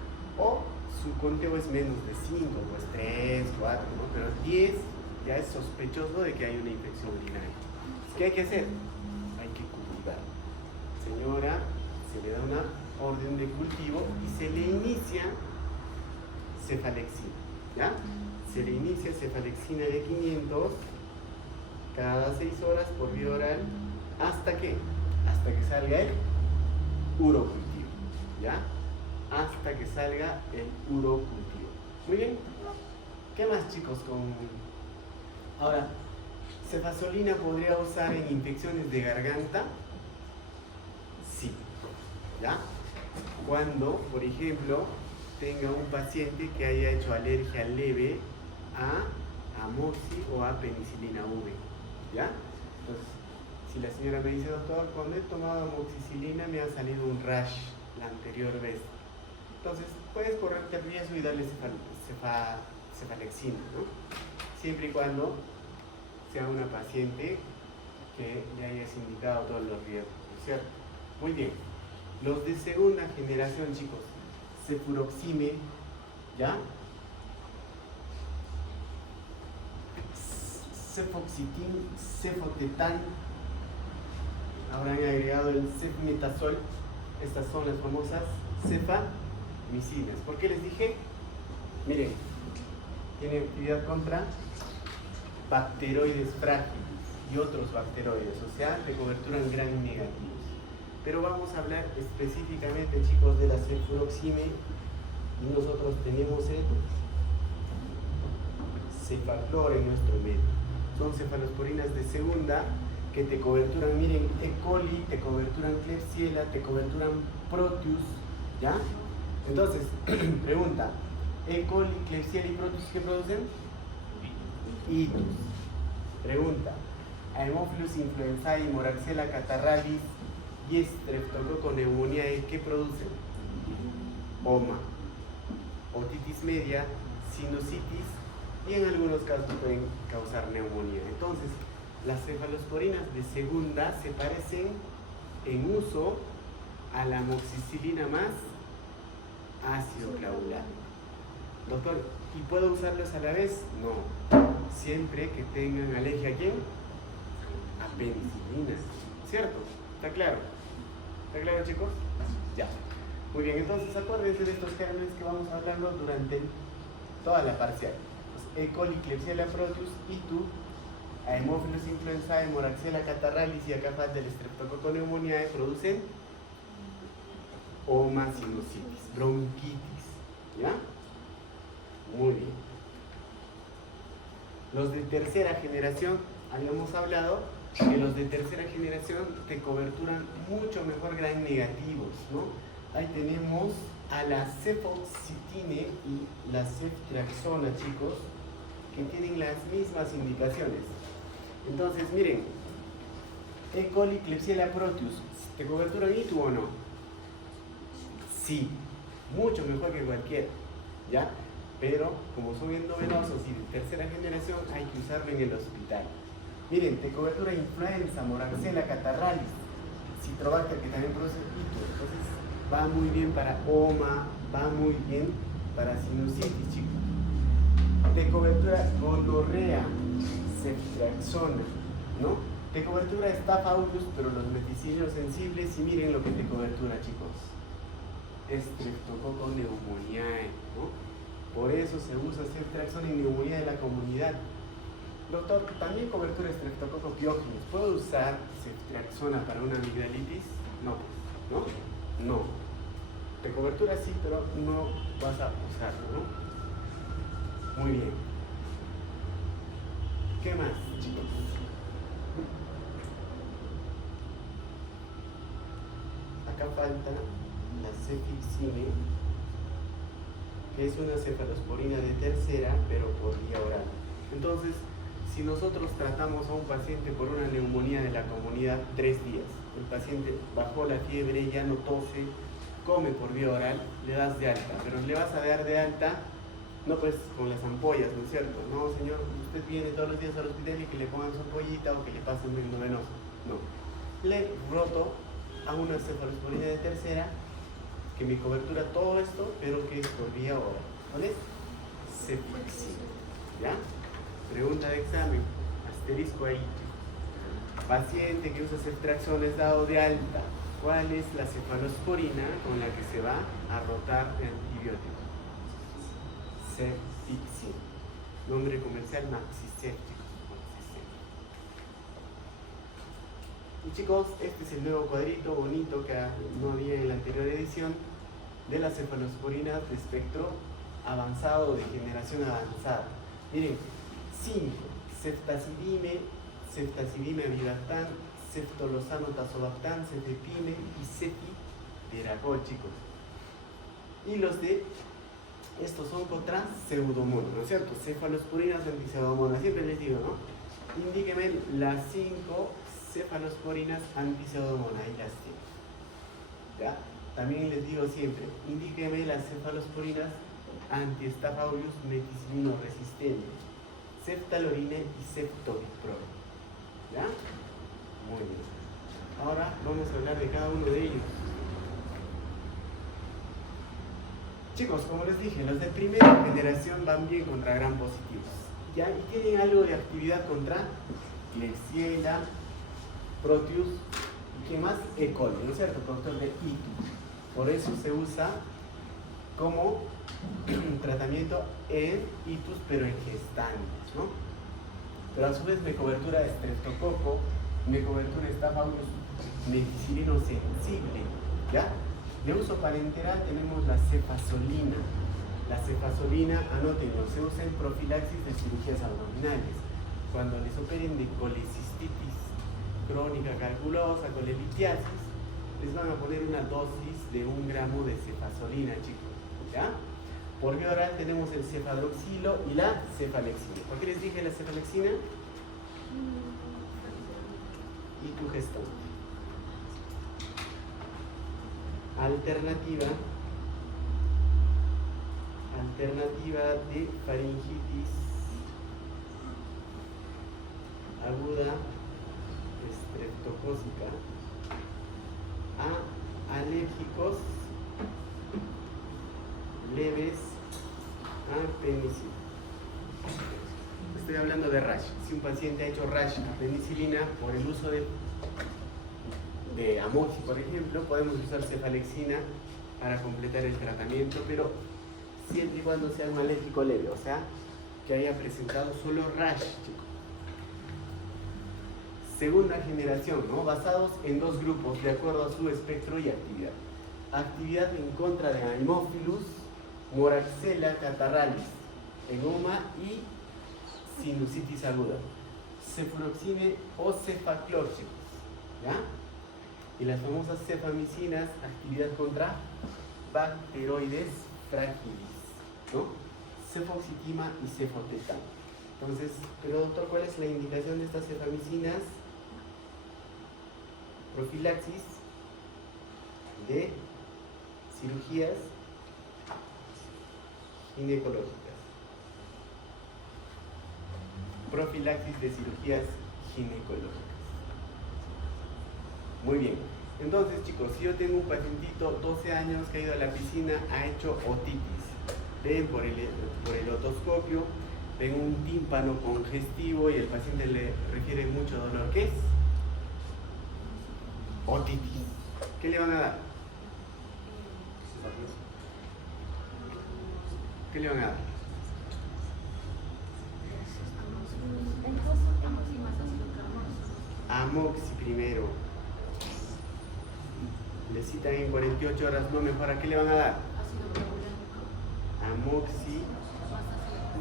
O su conteo es menos de 5, pues 3, 4, ¿no? Pero 10 ya es sospechoso de que hay una infección urinaria. ¿Qué hay que hacer? Hay que cultivar. Señora, se le da una orden de cultivo y se le inicia cefalexina, ¿ya? Se le inicia cefalexina de 500 cada 6 horas por vía oral. ¿Hasta qué? Hasta que salga el urocultivo, ¿ya? Hasta que salga el urocultivo. Muy bien. ¿Qué más, chicos? Ahora, cefazolina podría usar en infecciones de garganta. Sí, ¿ya? Cuando, por ejemplo, tenga un paciente que haya hecho alergia leve a amoxi o a penicilina V, ¿ya? Entonces, si la señora me dice, doctor, cuando he tomado amoxicilina me ha salido un rash la anterior vez, entonces puedes correrte el riesgo y darle cefalexina, ¿no? Siempre y cuando sea una paciente que le hayas indicado todos los riesgos, ¿no es cierto? Muy bien. Los de segunda generación, chicos, cefuroxime, ¿ya? Cefoxitin, cefotetan, habrán agregado el cefmetazol. Estas son las famosas cefamicinas. ¿Por qué les dije? Miren, tiene actividad contra bacteroides frágiles y otros bacteroides, o sea, de cobertura en gram negativos. Pero vamos a hablar específicamente, chicos, de la cefuroxime, y nosotros tenemos el cefaclor en nuestro medio. Son cefalosporinas de segunda que te coberturan, miren, E. coli, te coberturan Klebsiella, te coberturan Proteus, ¿ya? Entonces, pregunta, E. coli, Klebsiella y Proteus, ¿qué producen? Itus. Pregunta, Haemophilus influenzae, Moraxella catarrhalis y Streptococcus pneumoniae, ¿qué producen? Homa, otitis media, sinusitis y en algunos casos pueden causar neumonía. Entonces, las cefalosporinas de segunda se parecen en uso a la amoxicilina más ácido clavulánico. Doctor, ¿y puedo usarlos a la vez? No, siempre que tengan alergia ¿a quién? A penicilina, ¿cierto? ¿Está claro? ¿Está claro, chicos? Ya. Muy bien, entonces acuérdense de estos gérmenes que vamos hablando durante toda la parcial. Pues, E. coli, Klebsiella proteus, Itus, Haemophilus influenzae, Moraxella catarrhalis y acá falta el Streptococcus pneumoniae, producen homa, sinusitis, bronquitis, ¿ya? Muy bien. Los de tercera generación, habíamos hablado que los de tercera generación te coberturan mucho mejor gram negativos, ¿no? Ahí tenemos a la cefoxitine y la ceftriaxona, chicos, que tienen las mismas indicaciones. Entonces, miren, E. coli, Klebsiella proteus, ¿te coberturan ITU o no? Sí, mucho mejor que cualquiera, ¿ya? Pero como son endovenosos y de tercera generación, hay que usarlo en el hospital. Miren, te cobertura influenza, Moraxella catarrhalis, Citrobacter, que también produce ITU. Entonces, va muy bien para homa, va muy bien para sinusitis, chicos. Te cobertura gonorrea, ceftriaxona, ¿no? Te cobertura Staph aureus, pero los meticilios sensibles, y miren lo que te cobertura, chicos. Streptococcus pneumoniae, ¿no? Por eso se usa ceftriaxona en neumonía de la comunidad. Doctor, también cobertura de Streptococcus pyogenes. ¿Puedo usar ceftriaxona para una amigdalitis? No, ¿no? No. De cobertura sí, pero no vas a usarlo, ¿no? Muy bien. ¿Qué más, chicos? Acá falta la cefixime, que es una cefalosporina de tercera, pero por vía oral. Entonces, si nosotros tratamos a un paciente por una neumonía de la comunidad 3 días, el paciente bajó la fiebre, ya no tose, come por vía oral, le das de alta, pero le vas a dar de alta no pues con las ampollas, ¿no es cierto? No, señor, usted viene todos los días al hospital y que le pongan su ampollita o que le pasen un endovenoso. No. Le roto a una cefalosporina de tercera que me cobertura todo esto, pero que es por vía oral. ¿Cuál es? Cefixime. ¿Ya? Pregunta de examen. Asterisco ahí. Paciente que usa ceftriaxona es dado de alta. ¿Cuál es la cefalosporina con la que se va a rotar el antibiótico? Cefixime. Nombre comercial Maxicéptico. Y chicos, este es el nuevo cuadrito bonito que no había en la anterior edición de las cefalosporinas de espectro avanzado o de generación avanzada. Miren, 5, ceftazidime avibactam, ceftolozano tazobactam, cefepime y cefideracol, chicos. Y los de estos son contra pseudomonas, ¿no es cierto? Cefalosporinas antipseudomonas, siempre les digo, ¿no? Indíqueme las 5 cefalosporinas antipseudomonas, ahí las tengo. ¿Ya? También les digo siempre, indíqueme las cefalosporinas anti-Staphylococcus meticilino resistente, ceftalorine y ceftobiprol. ¿Ya? Muy bien. Ahora vamos a hablar de cada uno de ellos. Chicos, como les dije, los de primera generación van bien contra gram positivos, ¿ya? Y tienen algo de actividad contra Klebsiella, Proteus y ¿qué más? E. coli, ¿no es cierto? Productor de ITU. Por eso se usa como tratamiento en itus, pero en gestantes, ¿no? Pero a su vez me cobertura de estreptococo, me cobertura de Staphylococcus meticilino sensible, ¿ya? De uso parenteral tenemos la cefazolina. La cefazolina, anótenlo, se usa en profilaxis de cirugías abdominales. Cuando les operen de colecistitis crónica calculosa, colelitiasis, les van a poner una dosis de 1 gramo de cefazolina, chicos, ¿ya? Por vía oral tenemos el cefadroxilo y la cefalexina. ¿Por qué les dije la cefalexina? Y tu gestante. Alternativa de faringitis aguda estreptocócica a alérgicos leves a penicilina. Estoy hablando de rash. Si un paciente ha hecho rash a penicilina por el uso de amoxi, por ejemplo, podemos usar cefalexina para completar el tratamiento, pero siempre y cuando sea un alérgico leve, o sea, que haya presentado solo rash, chicos. Segunda generación, ¿no? Basados en 2 grupos, de acuerdo a su espectro y actividad. Actividad en contra de Haemophilus, Moraxella catarrhalis, egoma y sinusitis aguda. Cefuroxime o cefaclor, chicos, ¿ya? Y las famosas cefamicinas, actividad contra bacteroides fragilis, ¿no? Cefoxitima y cefotetano. Entonces, pero doctor, ¿cuál es la indicación de estas cefamicinas? Profilaxis de cirugías ginecológicas. Profilaxis de cirugías ginecológicas. Muy bien. Entonces, chicos, si yo tengo un pacientito, 12 años, que ha ido a la piscina, ha hecho otitis. Ven por el otoscopio, ven un tímpano congestivo y el paciente le refiere mucho dolor. ¿Qué es? Otitis. ¿Qué le van a dar? ¿Qué le van a dar? Amoxi primero. Le citan en 48 horas, no mejora. ¿Qué le van a dar? Amoxi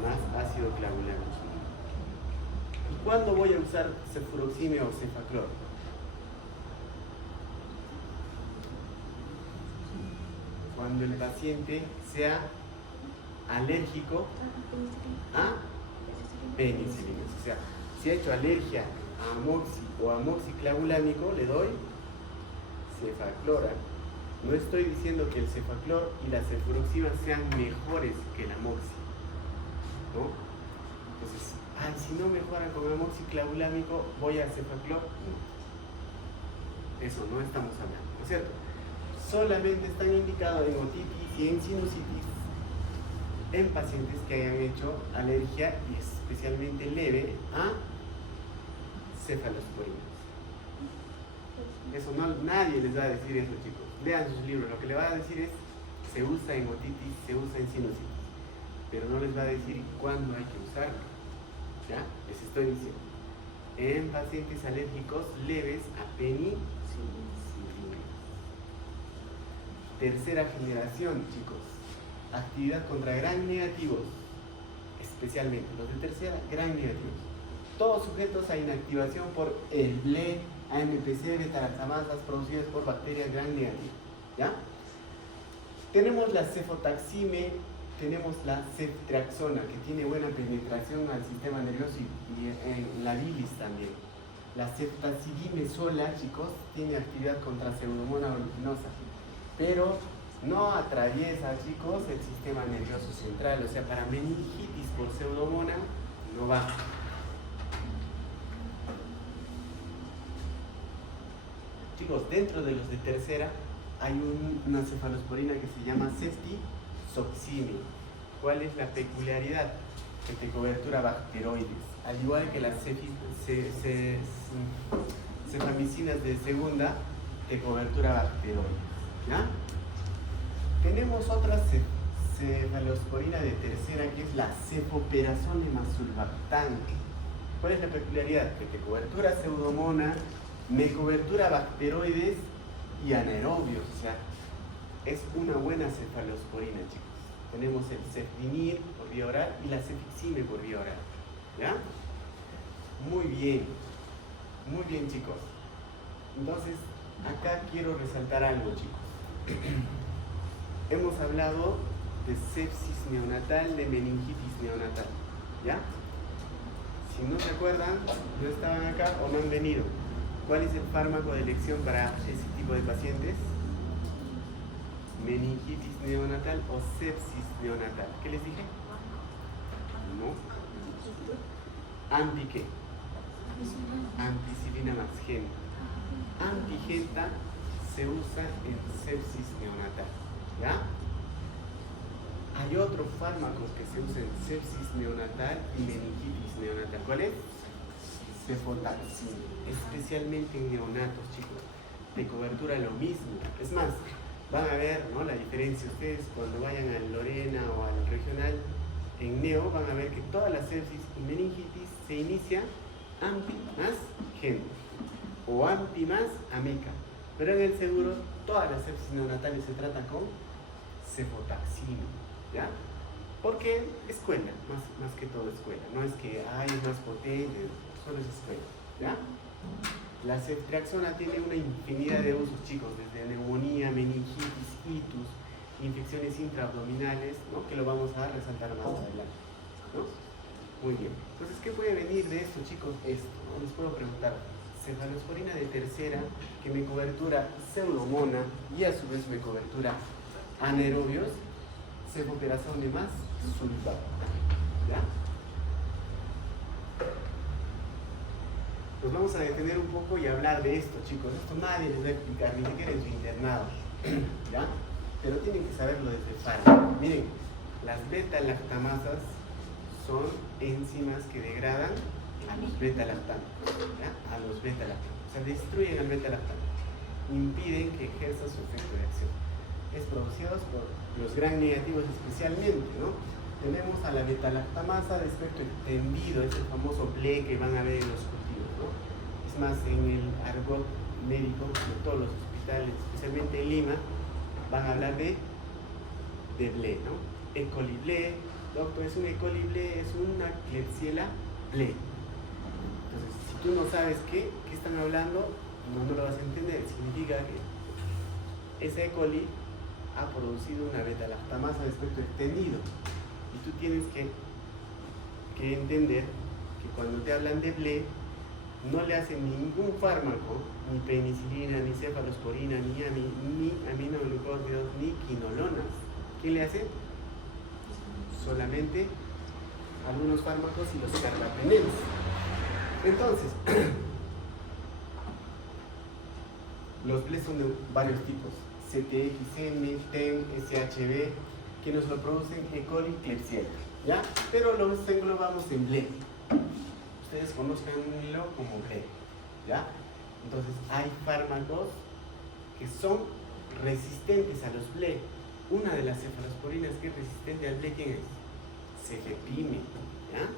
más ácido clavulánico. ¿Cuándo voy a usar cefuroxime o cefaclor? Cuando el paciente sea alérgico a penicilina. O sea, si ha hecho alergia a amoxi o amoxiclavulámico, le doy cefaclora. No estoy diciendo que el cefaclor y la cefuroxima sean mejores que el amoxi, ¿no? Entonces, si no mejoran con amoxiclavulámico, voy a cefaclor. No. Eso no estamos hablando, ¿no es cierto? Solamente están indicados en otitis y en sinusitis en pacientes que hayan hecho alergia, y especialmente leve, a cefalosporinas. Eso nadie les va a decir eso, chicos. Lean sus libros. Lo que le va a decir es, se usa en otitis, se usa en sinusitis, pero no les va a decir cuándo hay que usarlo. ¿Ya? Les estoy diciendo. En pacientes alérgicos leves a penicilina. Tercera generación, chicos. Actividad contra gram negativos, especialmente los de tercera, gram negativos. Todos sujetos a inactivación por el BLE, AMPC, beta-lactamasas producidas por bacterias gram negativas. ¿Ya? Tenemos la cefotaxime, tenemos la ceftriaxona, que tiene buena penetración al sistema nervioso y en la bilis también. La ceftazidime sola, chicos, tiene actividad contra pseudomonas aeruginosa, pero no atraviesa, chicos, el sistema nervioso central. O sea, para meningitis por pseudomona no va. Chicos, dentro de los de tercera hay una cefalosporina que se llama ceftizoxime. ¿Cuál es la peculiaridad? Que tiene cobertura bacteroides, al igual que las cefamicinas de segunda, de cobertura bacteroides. ¿Ya? Tenemos otra cefalosporina de tercera, que es la cefoperazone surfactante. ¿Cuál es la peculiaridad? Que te cobertura pseudomona, me cobertura bacteroides y anaerobios. O sea, es una buena cefalosporina, chicos. Tenemos el cefdinir por vía oral y la cefixime por vía oral. ¿Ya? Muy bien, chicos. Entonces, acá quiero resaltar algo, chicos. Hemos hablado de sepsis neonatal, de meningitis neonatal, ¿ya? Si no se acuerdan, no estaban acá o no han venido. ¿Cuál es el fármaco de elección para ese tipo de pacientes? Meningitis neonatal o sepsis neonatal. ¿Qué les dije? No. ¿Anti qué? Ampicilina más genta. Antigenta se usa en sepsis neonatal. ¿Ya? Hay otro fármaco que se usa en sepsis neonatal y meningitis neonatal. ¿Cuál es? Cefotaxime. Especialmente en neonatos, chicos. De cobertura lo mismo. Es más, van a ver, ¿no?, la diferencia. Ustedes cuando vayan al Lorena o al regional en neo van a ver que todas las sepsis y meningitis se inicia ampi más genta o ampi más amica. Pero en el seguro todas las sepsis neonatales se tratan con cefotaxime, ¿ya? Porque escuela, más que todo escuela. No es que es más potente, solo es escuela, ¿ya? La ceftriaxona tiene una infinidad de usos, chicos, desde neumonía, meningitis, itus, infecciones intraabdominales, ¿no?, que lo vamos a resaltar más adelante, ¿no? Muy bien. Entonces, ¿qué puede venir de esto, chicos? Esto, ¿no? Les puedo preguntar, cefalosporina de tercera, que me cobertura pseudomona y a su vez me cobertura anaerobios, cefoperazone más sulfato, ¿ya? Nos vamos a detener un poco y hablar de esto, chicos. Esto nadie les va a explicar, ni siquiera en su internado, ¿ya? Pero tienen que saberlo desde fármaco. Miren, las beta-lactamasas son enzimas que degradan a los beta-lactanos, ¿ya? A los beta-lactanos. O sea, destruyen al beta-lactano. Impiden que ejerza su efecto de acción. Es producido por los gram negativos especialmente, ¿no? Tenemos a la beta-lactamasa de espectro extendido, es el famoso BLE que van a ver en los cultivos, ¿no? Es más, en el argot médico de todos los hospitales, especialmente en Lima, van a hablar de BLE, ¿no? E. coli BLE, doctor, es un E. coli BLE, es una Klebsiella BLE. tú no sabes qué están hablando, no lo vas a entender. Significa que esa E. coli ha producido una beta-lactamasa de espectro extendido. Y tú tienes que entender que cuando te hablan de BLE, no le hacen ningún fármaco, ni penicilina, ni cefalosporina, ni aminoglucósidos, ni quinolonas. ¿Qué le hacen? Solamente algunos fármacos y los carbapenems. Entonces, los BLE son de varios tipos: CTXM, TEN, SHB, que nos lo producen E. coli, Klebsiella, ¿ya? Pero los englobamos en BLE. Ustedes conozcanlo como BLE, ¿ya? Entonces, hay fármacos que son resistentes a los BLE. Una de las cefalosporinas que es resistente al BLE, ¿quién es? Cefepime, ¿ya?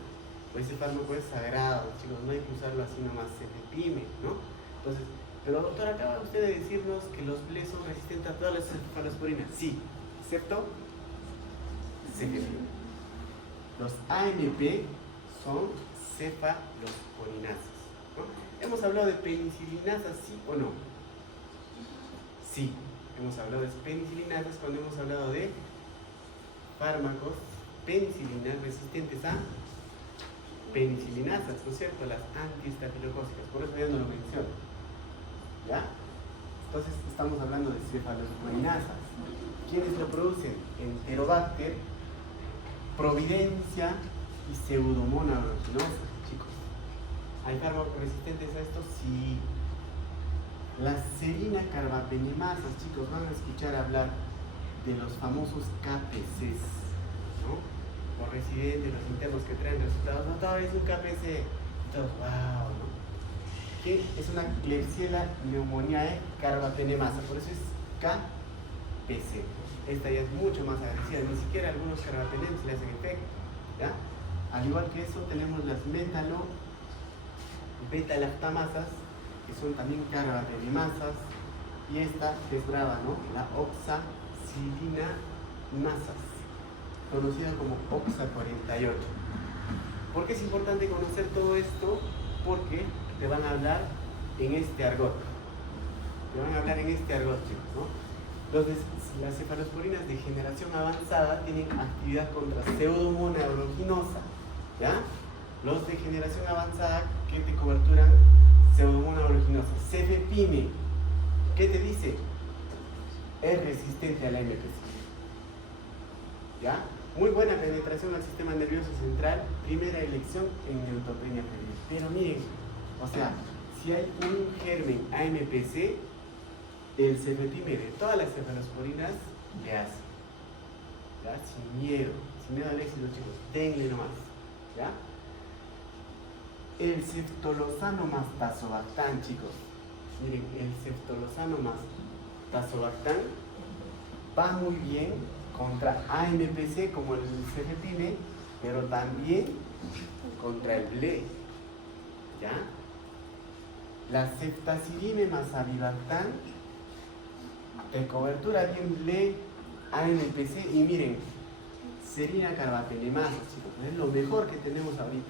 Pues ese fármaco es sagrado, chicos, no hay que usarlo así nomás, Cefepime, ¿no? Entonces, pero doctor, acaba usted de decirnos que los BLE son resistentes a todas las cefalosporinas. Sí, excepto Cefepime. Los AMP son cefalosporinasas, ¿no? ¿Hemos hablado de penicilinasas, sí o no? Sí, hemos hablado de penicilinasas cuando hemos hablado de fármacos penicilinas resistentes a penicilinasas, ¿no es cierto? Las antiestafilocócicas, por eso ya no lo menciono, ¿ya? Entonces estamos hablando de cefalosporinasas. ¿Quiénes lo producen? Enterobacter, Providencia y Pseudomonas aeruginosa, chicos. ¿Hay fármacos resistentes a esto? Sí. Las serina carbapenemasas, chicos, van a escuchar hablar de los famosos KPCs, ¿no? Los residentes, los internos que traen resultados. No, todavía es un KPC. Entonces, wow, ¿no? Que es una Klebsiella pneumoniae carbapenemasa, por eso es KPC. Esta ya es mucho más agresiva, ni siquiera algunos carbapenems le hacen efecto, ¿ya? Al igual que eso tenemos las metalo beta-lactamasas, que son también carbapenemasas, y esta que es brava, ¿no? La oxacilinasas, conocida como OXA48. ¿Por qué es importante conocer todo esto? Porque te van a hablar en este argot. Chicos, ¿no? Las cefalosporinas de generación avanzada tienen actividad contra Pseudomonas aeruginosa, ¿ya? Los de generación avanzada que te coberturan Pseudomonas aeruginosa. Cefepime, ¿qué te dice? Es resistente a la MPC, ¿ya? Muy buena penetración al sistema nervioso central, primera elección en neutropenia febril. Pero miren, o sea, si hay un germen AMPC, el cefepime de todas las cefalosporinas le hace, ¿ya? Sin miedo al éxito, chicos, denle nomás, ¿ya? El ceftolozano más tazobactam, chicos, miren, el ceftolozano más tazobactam va muy bien contra AMPC como el cefepime, pero también contra el BLE, ¿ya? La ceftazidime más avibactam de cobertura bien BLE, AMPC, y miren, serina carbapenemasa, chicos, es lo mejor que tenemos ahorita.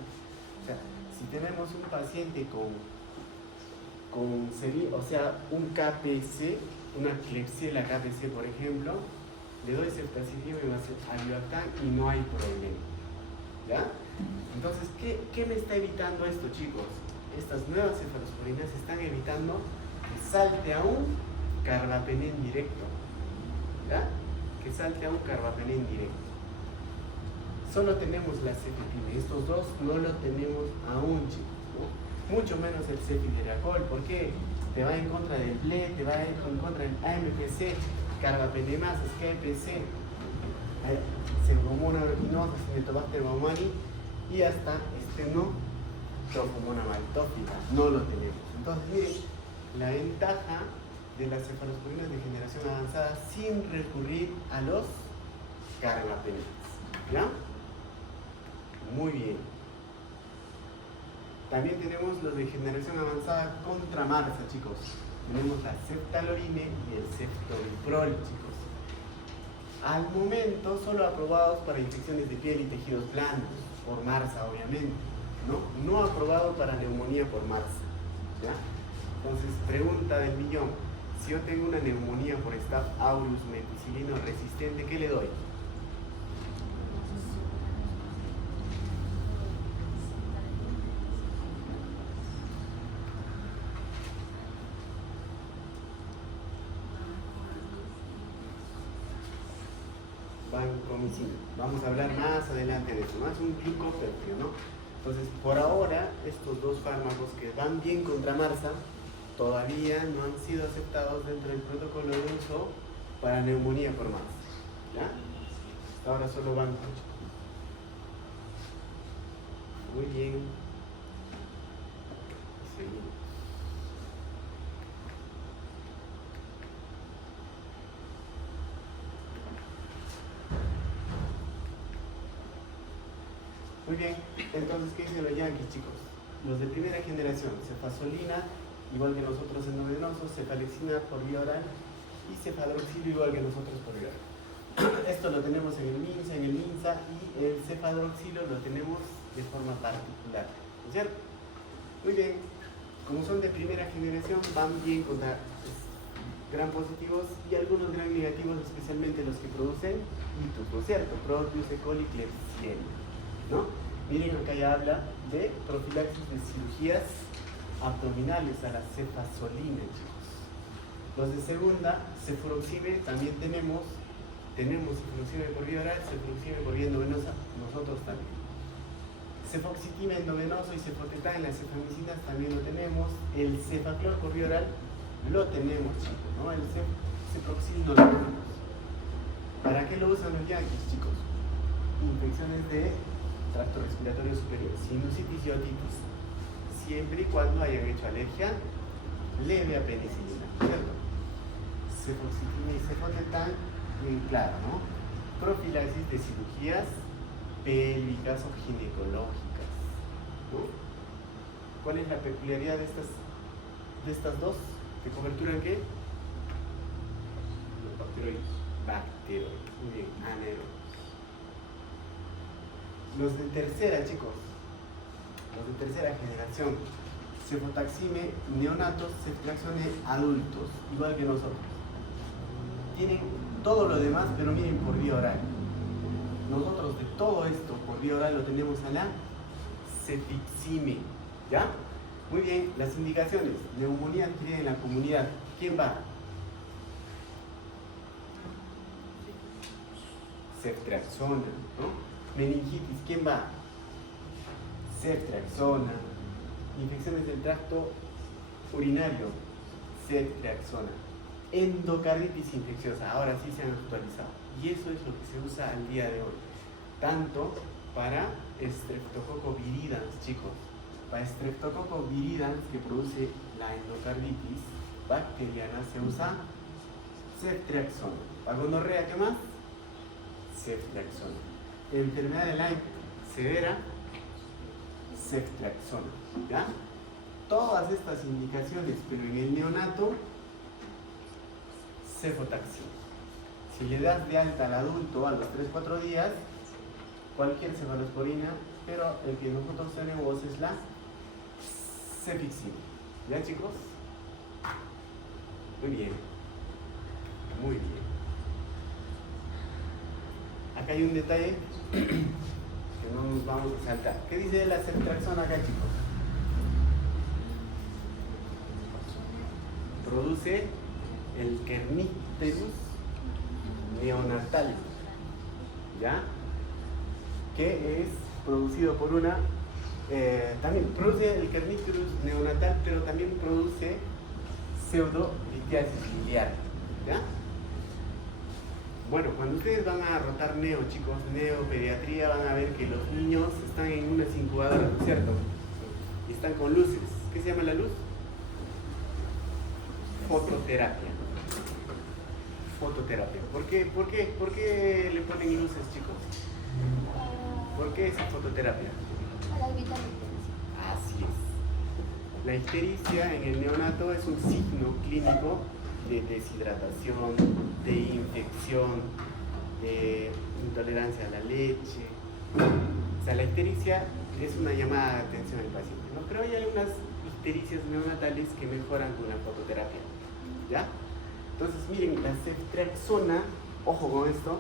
O sea, si tenemos un paciente con serina, o sea, un KPC, una Klebsiella KPC, por ejemplo, le doy ceftazidime más avibactam y no hay problema, ¿ya? Entonces, ¿qué me está evitando esto, chicos? Estas nuevas cefalosporinas están evitando que salte a un carbapenem directo, ¿ya? Que salte a un carbapenem directo. Solo tenemos la cefepime, estos dos no lo tenemos aún, chicos, ¿no? Mucho menos el cefideracol. ¿Por qué? Te va en contra del BLE, te va en contra del AMPC, carbapenemasas, KPC, Pseudomonas aeruginosa, Cinetobacter baumannii, y hasta Trophomonas maltophilia, no lo tenemos. Entonces, miren, la ventaja de las cefalosporinas de generación avanzada sin recurrir a los carbapenems, ¿ya? Muy bien. También tenemos los de generación avanzada contra MARSA, chicos. Tenemos la ceftalorine y el ceftobiprol, chicos. Al momento solo aprobados para infecciones de piel y tejidos blandos, por MARSA obviamente. No aprobado para neumonía por MARSA, ¿ya? Entonces, pregunta del millón. Si yo tengo una neumonía por Staph aureus meticilino resistente, ¿qué le doy? Vancomicina. Vamos a hablar más adelante de eso, ¿no? Es un glucópeptido, ¿no? Entonces, por ahora, estos dos fármacos que van bien contra MARSA todavía no han sido aceptados dentro del protocolo de uso para neumonía por MARSA, ¿ya? Ahora solo van. Muy bien. Seguimos. Muy bien, entonces, ¿qué dicen los yanquis, chicos? Los de primera generación, cefazolina, igual que nosotros endovenosos, cefalexina por vía oral y cefadroxilo igual que nosotros por vía oral. Esto lo tenemos en el MINSA y el cefadroxilo lo tenemos de forma particular, ¿no es cierto? Muy bien, como son de primera generación, van bien contra gram positivos y algunos gram negativos, especialmente los que producen ITUS, ¿no es cierto? Proteus, E. coli, Klebsiella, ¿no? Miren, acá ya habla de profilaxis de cirugías abdominales a la cefazolina, chicos. Los de segunda, cefuroxime, también tenemos cefuroxime por vía oral, cefuroxime por vía endovenosa, nosotros también. Cefoxitima endovenoso y cefotetán en las cefamicinas también lo tenemos. El cefaclor por vía oral lo tenemos, chicos, ¿no? El ceproxil no lo tenemos. ¿Para qué lo usan los yanquis, chicos? Infecciones de tracto respiratorio superior, sinusitis y otitis, siempre y cuando hayan hecho alergia leve a penicilina, ¿cierto? Cefoxitina y cefotetán, bien claro, ¿no? Profilaxis de cirugías pélvicas o ginecológicas, ¿no? ¿Cuál es la peculiaridad de estas dos? ¿De cobertura en qué? Los bacteroides. Bacteroides, muy bien, anaerobios. Los de tercera, chicos, los de tercera generación, cefotaxime neonatos, ceftriaxone adultos, igual que nosotros. Tienen todo lo demás, pero miren, por vía oral. Nosotros de todo esto, por vía oral, lo tenemos a la cefixime, ¿ya? Muy bien, las indicaciones, neumonía adquirida en la comunidad, ¿quién va? Ceftriaxona, ¿no? Meningitis, ¿quién va? Ceftriaxona. Infecciones del tracto urinario, ceftriaxona. Endocarditis infecciosa, ahora sí se han actualizado. Y eso es lo que se usa al día de hoy. Tanto para Streptococcus viridans, chicos. Para Streptococcus viridans, que produce la endocarditis bacteriana, se usa ceftriaxona. Para gonorrea, ¿qué más? Ceftriaxona. Enfermedad de Lyme severa, ceftriaxona, ¿ya? Todas estas indicaciones, pero en el neonato, cefotaxima. Si le das de alta al adulto a los 3-4 días, cualquier cefalosporina, pero el que nosotros tenemos es la cefixima. ¿Ya, chicos? Muy bien. Muy bien. Acá hay un detalle que no nos vamos a saltar. ¿Qué dice la ceftriaxona acá, chicos? Produce el Kernicterus neonatal, ¿ya? Que es producido por una... también produce el Kernicterus neonatal, pero también produce pseudolitiasis biliar, ¿ya? Bueno, cuando ustedes van a rotar neo, chicos, neopediatría, van a ver que los niños están en unas incubadoras, ¿no es cierto? Y están con luces. ¿Qué se llama la luz? Fototerapia. Fototerapia. ¿Por qué le ponen luces, chicos? ¿Por qué esa fototerapia? Para evitar la ictericia. Así es. La ictericia en el neonato es un signo clínico de deshidratación, de infección, de intolerancia a la leche. O sea, la ictericia es una llamada de atención al paciente, ¿no? Pero hay algunas ictericias neonatales que mejoran con la fototerapia, ¿ya? Entonces, miren, la ceftriaxona, ojo con esto,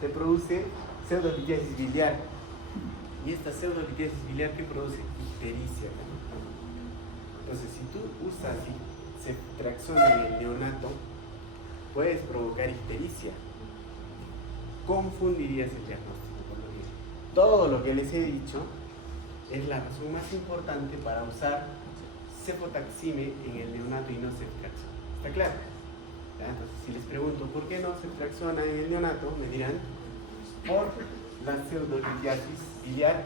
te produce pseudolitiasis biliar. Y esta pseudolitiasis biliar, ¿qué produce? Ictericia. Entonces, si tú usas ceftriaxona en el neonato, puedes provocar ictericia. Confundirías el diagnóstico. Todo lo que les he dicho es la razón más importante para usar cefotaxime en el neonato y no ceftriaxona. ¿Está claro? ¿Ya? Entonces, si les pregunto por qué no ceftriaxona en el neonato, me dirán por la pseudolitiasis biliar,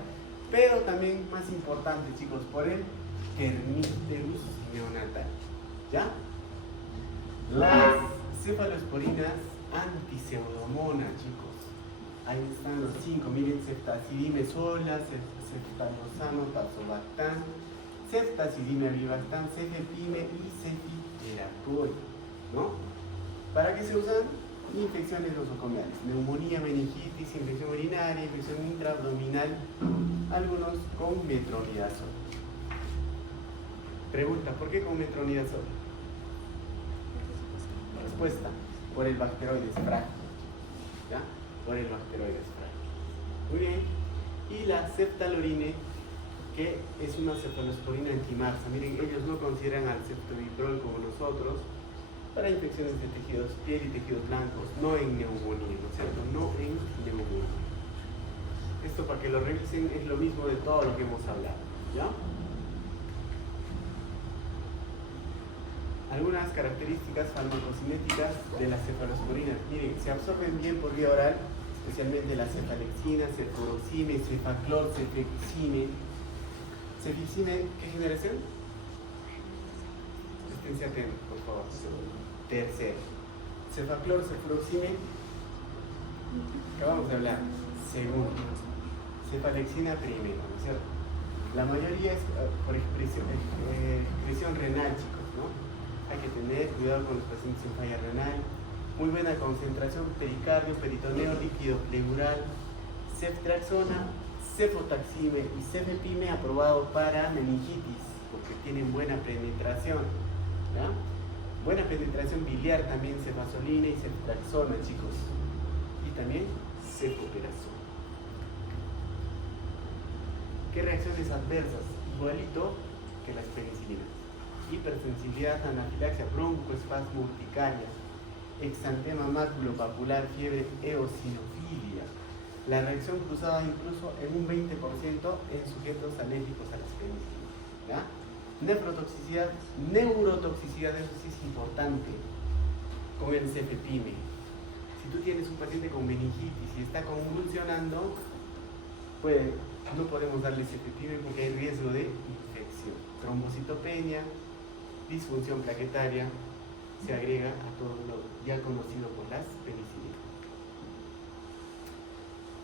pero también más importante, chicos, por el kernicterus neonatal. ¿Ya? Las cefalosporinas antipseudomonas, chicos. Ahí están los 5. Miren, ceftazidime sola, ceftalozano, tazobactam, ceftazidime avibactam, cefepime y cefiteracol, ¿no? ¿Para qué se usan? Infecciones nosocomiales, neumonía, meningitis, infección urinaria, infección intraabdominal, algunos con metronidazol. Pregunta, ¿por qué con metronidazol? Respuesta, por el bacteroides frágil, ¿ya? Por el bacteroides frágil. Muy bien. Y la ceftalorine, que es una cefalosporina antimarsa. Miren, ellos no consideran al ceftobiprol como nosotros para infecciones de tejidos, piel y tejidos blancos, no en neumonía, ¿no es cierto? No en neumonía. Esto, para que lo revisen, es lo mismo de todo lo que hemos hablado, ¿ya? Algunas características farmacocinéticas de las cefalosporinas. Miren, se absorben bien por vía oral, especialmente la cefalexina, cefuroxime, cefaclor, cefixime. ¿Cefixime qué generación? Esténse atentos, por favor. Tercero. Cefaclor, cefuroxime. Acabamos de hablar. Segundo. Cefalexina primero, ¿no es cierto? La mayoría es por excreción renal, chicos, ¿no? Hay que tener cuidado con los pacientes en falla renal. Muy buena concentración, pericardio, peritoneo, líquido pleural, ceftriaxona, cefotaxime y cefepime aprobado para meningitis, porque tienen buena penetración, ¿ya? Buena penetración biliar también, cefasolina y ceftriaxona, chicos. Y también cefoperazona. ¿Qué reacciones adversas? Igualito que las penicilinas. Hipersensibilidad, anafilaxia, broncoespasmo, urticaria, exantema maculopapular, fiebre, eosinofilia. La reacción cruzada incluso en un 20% en sujetos alérgicos a las penicilinas, ¿ya? Nefrotoxicidad, neurotoxicidad, eso sí es importante, con el cefepime. Si tú tienes un paciente con meningitis y está convulsionando, no podemos darle cefepime porque hay riesgo de infección. Trombocitopenia, disfunción plaquetaria, se agrega a todo lo ya conocido por las penicilinas.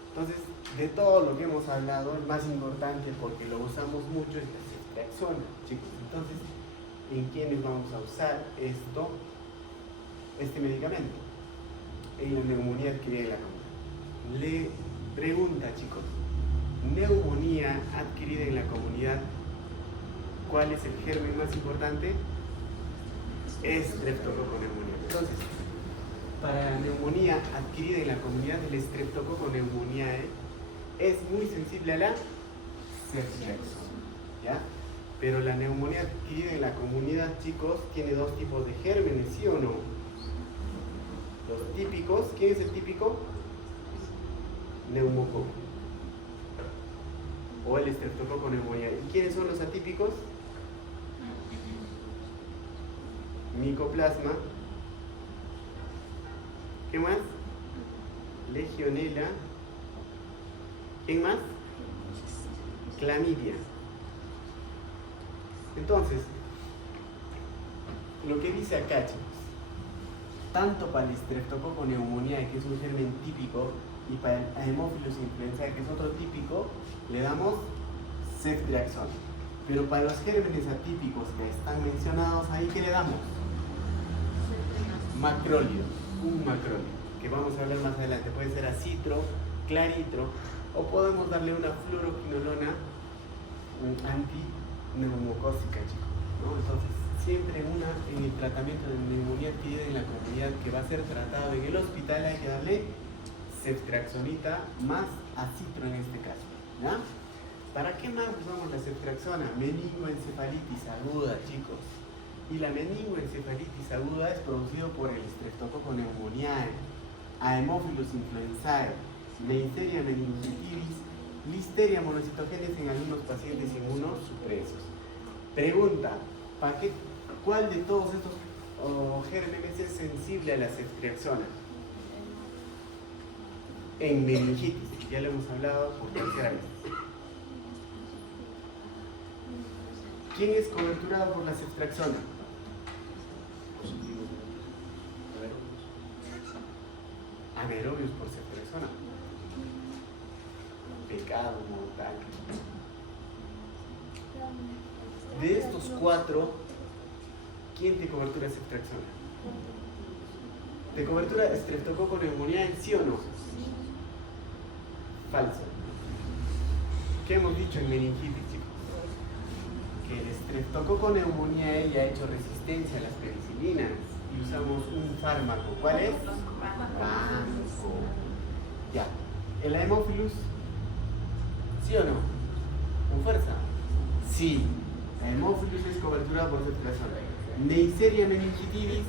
Entonces, de todo lo que hemos hablado, el más importante, porque lo usamos mucho, es la ceftriaxona, chicos. Entonces, ¿en quiénes vamos a usar este medicamento? En la neumonía adquirida en la comunidad. Le pregunta, chicos, neumonía adquirida en la comunidad, ¿cuál es el germen más importante? Streptococo neumonía. Entonces, para la neumonía adquirida en la comunidad, el Streptococo pneumoniae es muy sensible a la ceftriaxona, ¿ya? Pero la neumonía adquirida en la comunidad, chicos, tiene dos tipos de gérmenes, ¿sí o no? Los típicos, ¿quién es el típico? Neumococo. O el Streptococo pneumoniae. ¿Y quiénes son los atípicos? Micoplasma. ¿Qué más? Legionela. ¿Quién más? Clamidia. Entonces, lo que dice acá, chicos, tanto para el Streptococo pneumoniae, que es un germen típico, y para el Haemophilus influenzae, que es otro típico, le damos ceftriaxona. Pero para los gérmenes atípicos que están mencionados ahí, ¿qué le damos? Macróleo, un macróleo, que vamos a hablar más adelante. Puede ser acitro, claritro, o podemos darle una fluoroquinolona antineumocócica, chicos, ¿no? Entonces, siempre en el tratamiento de neumonía adquirida en la comunidad que va a ser tratado en el hospital hay que darle ceftriaxonita más acitro en este caso, ¿ya? ¿Para qué más usamos la ceftriaxona? Meningoencefalitis aguda, chicos. Y la meningoencefalitis aguda es producido por el Streptococcus pneumoniae, Haemophilus influenzae, Neisseria meningitis, Listeria monocitogenes en algunos pacientes inmunosupresos. Pregunta, ¿cuál de todos estos gérmenes es sensible a la ceftriaxona? En meningitis, ya lo hemos hablado por tercera vez. ¿Quién es coberturado por la ceftriaxona? Anaerobios por ceftriaxona. Pecado mortal. De estos 4, ¿quién te cobertura ceftriaxona? ¿Te cobertura Streptococcus pneumoniae, sí o no? Falso. ¿Qué hemos dicho en meningitis, chicos? Que el Streptococcus pneumoniae ya ha hecho resistencia a las penicilinas y usamos un fármaco. ¿Cuál es? Banco. Ya. ¿El Haemophilus? ¿Sí o no? ¿Con fuerza? Sí. Haemophilus es cobertura por ceftriaxona. Neisseria meningitis.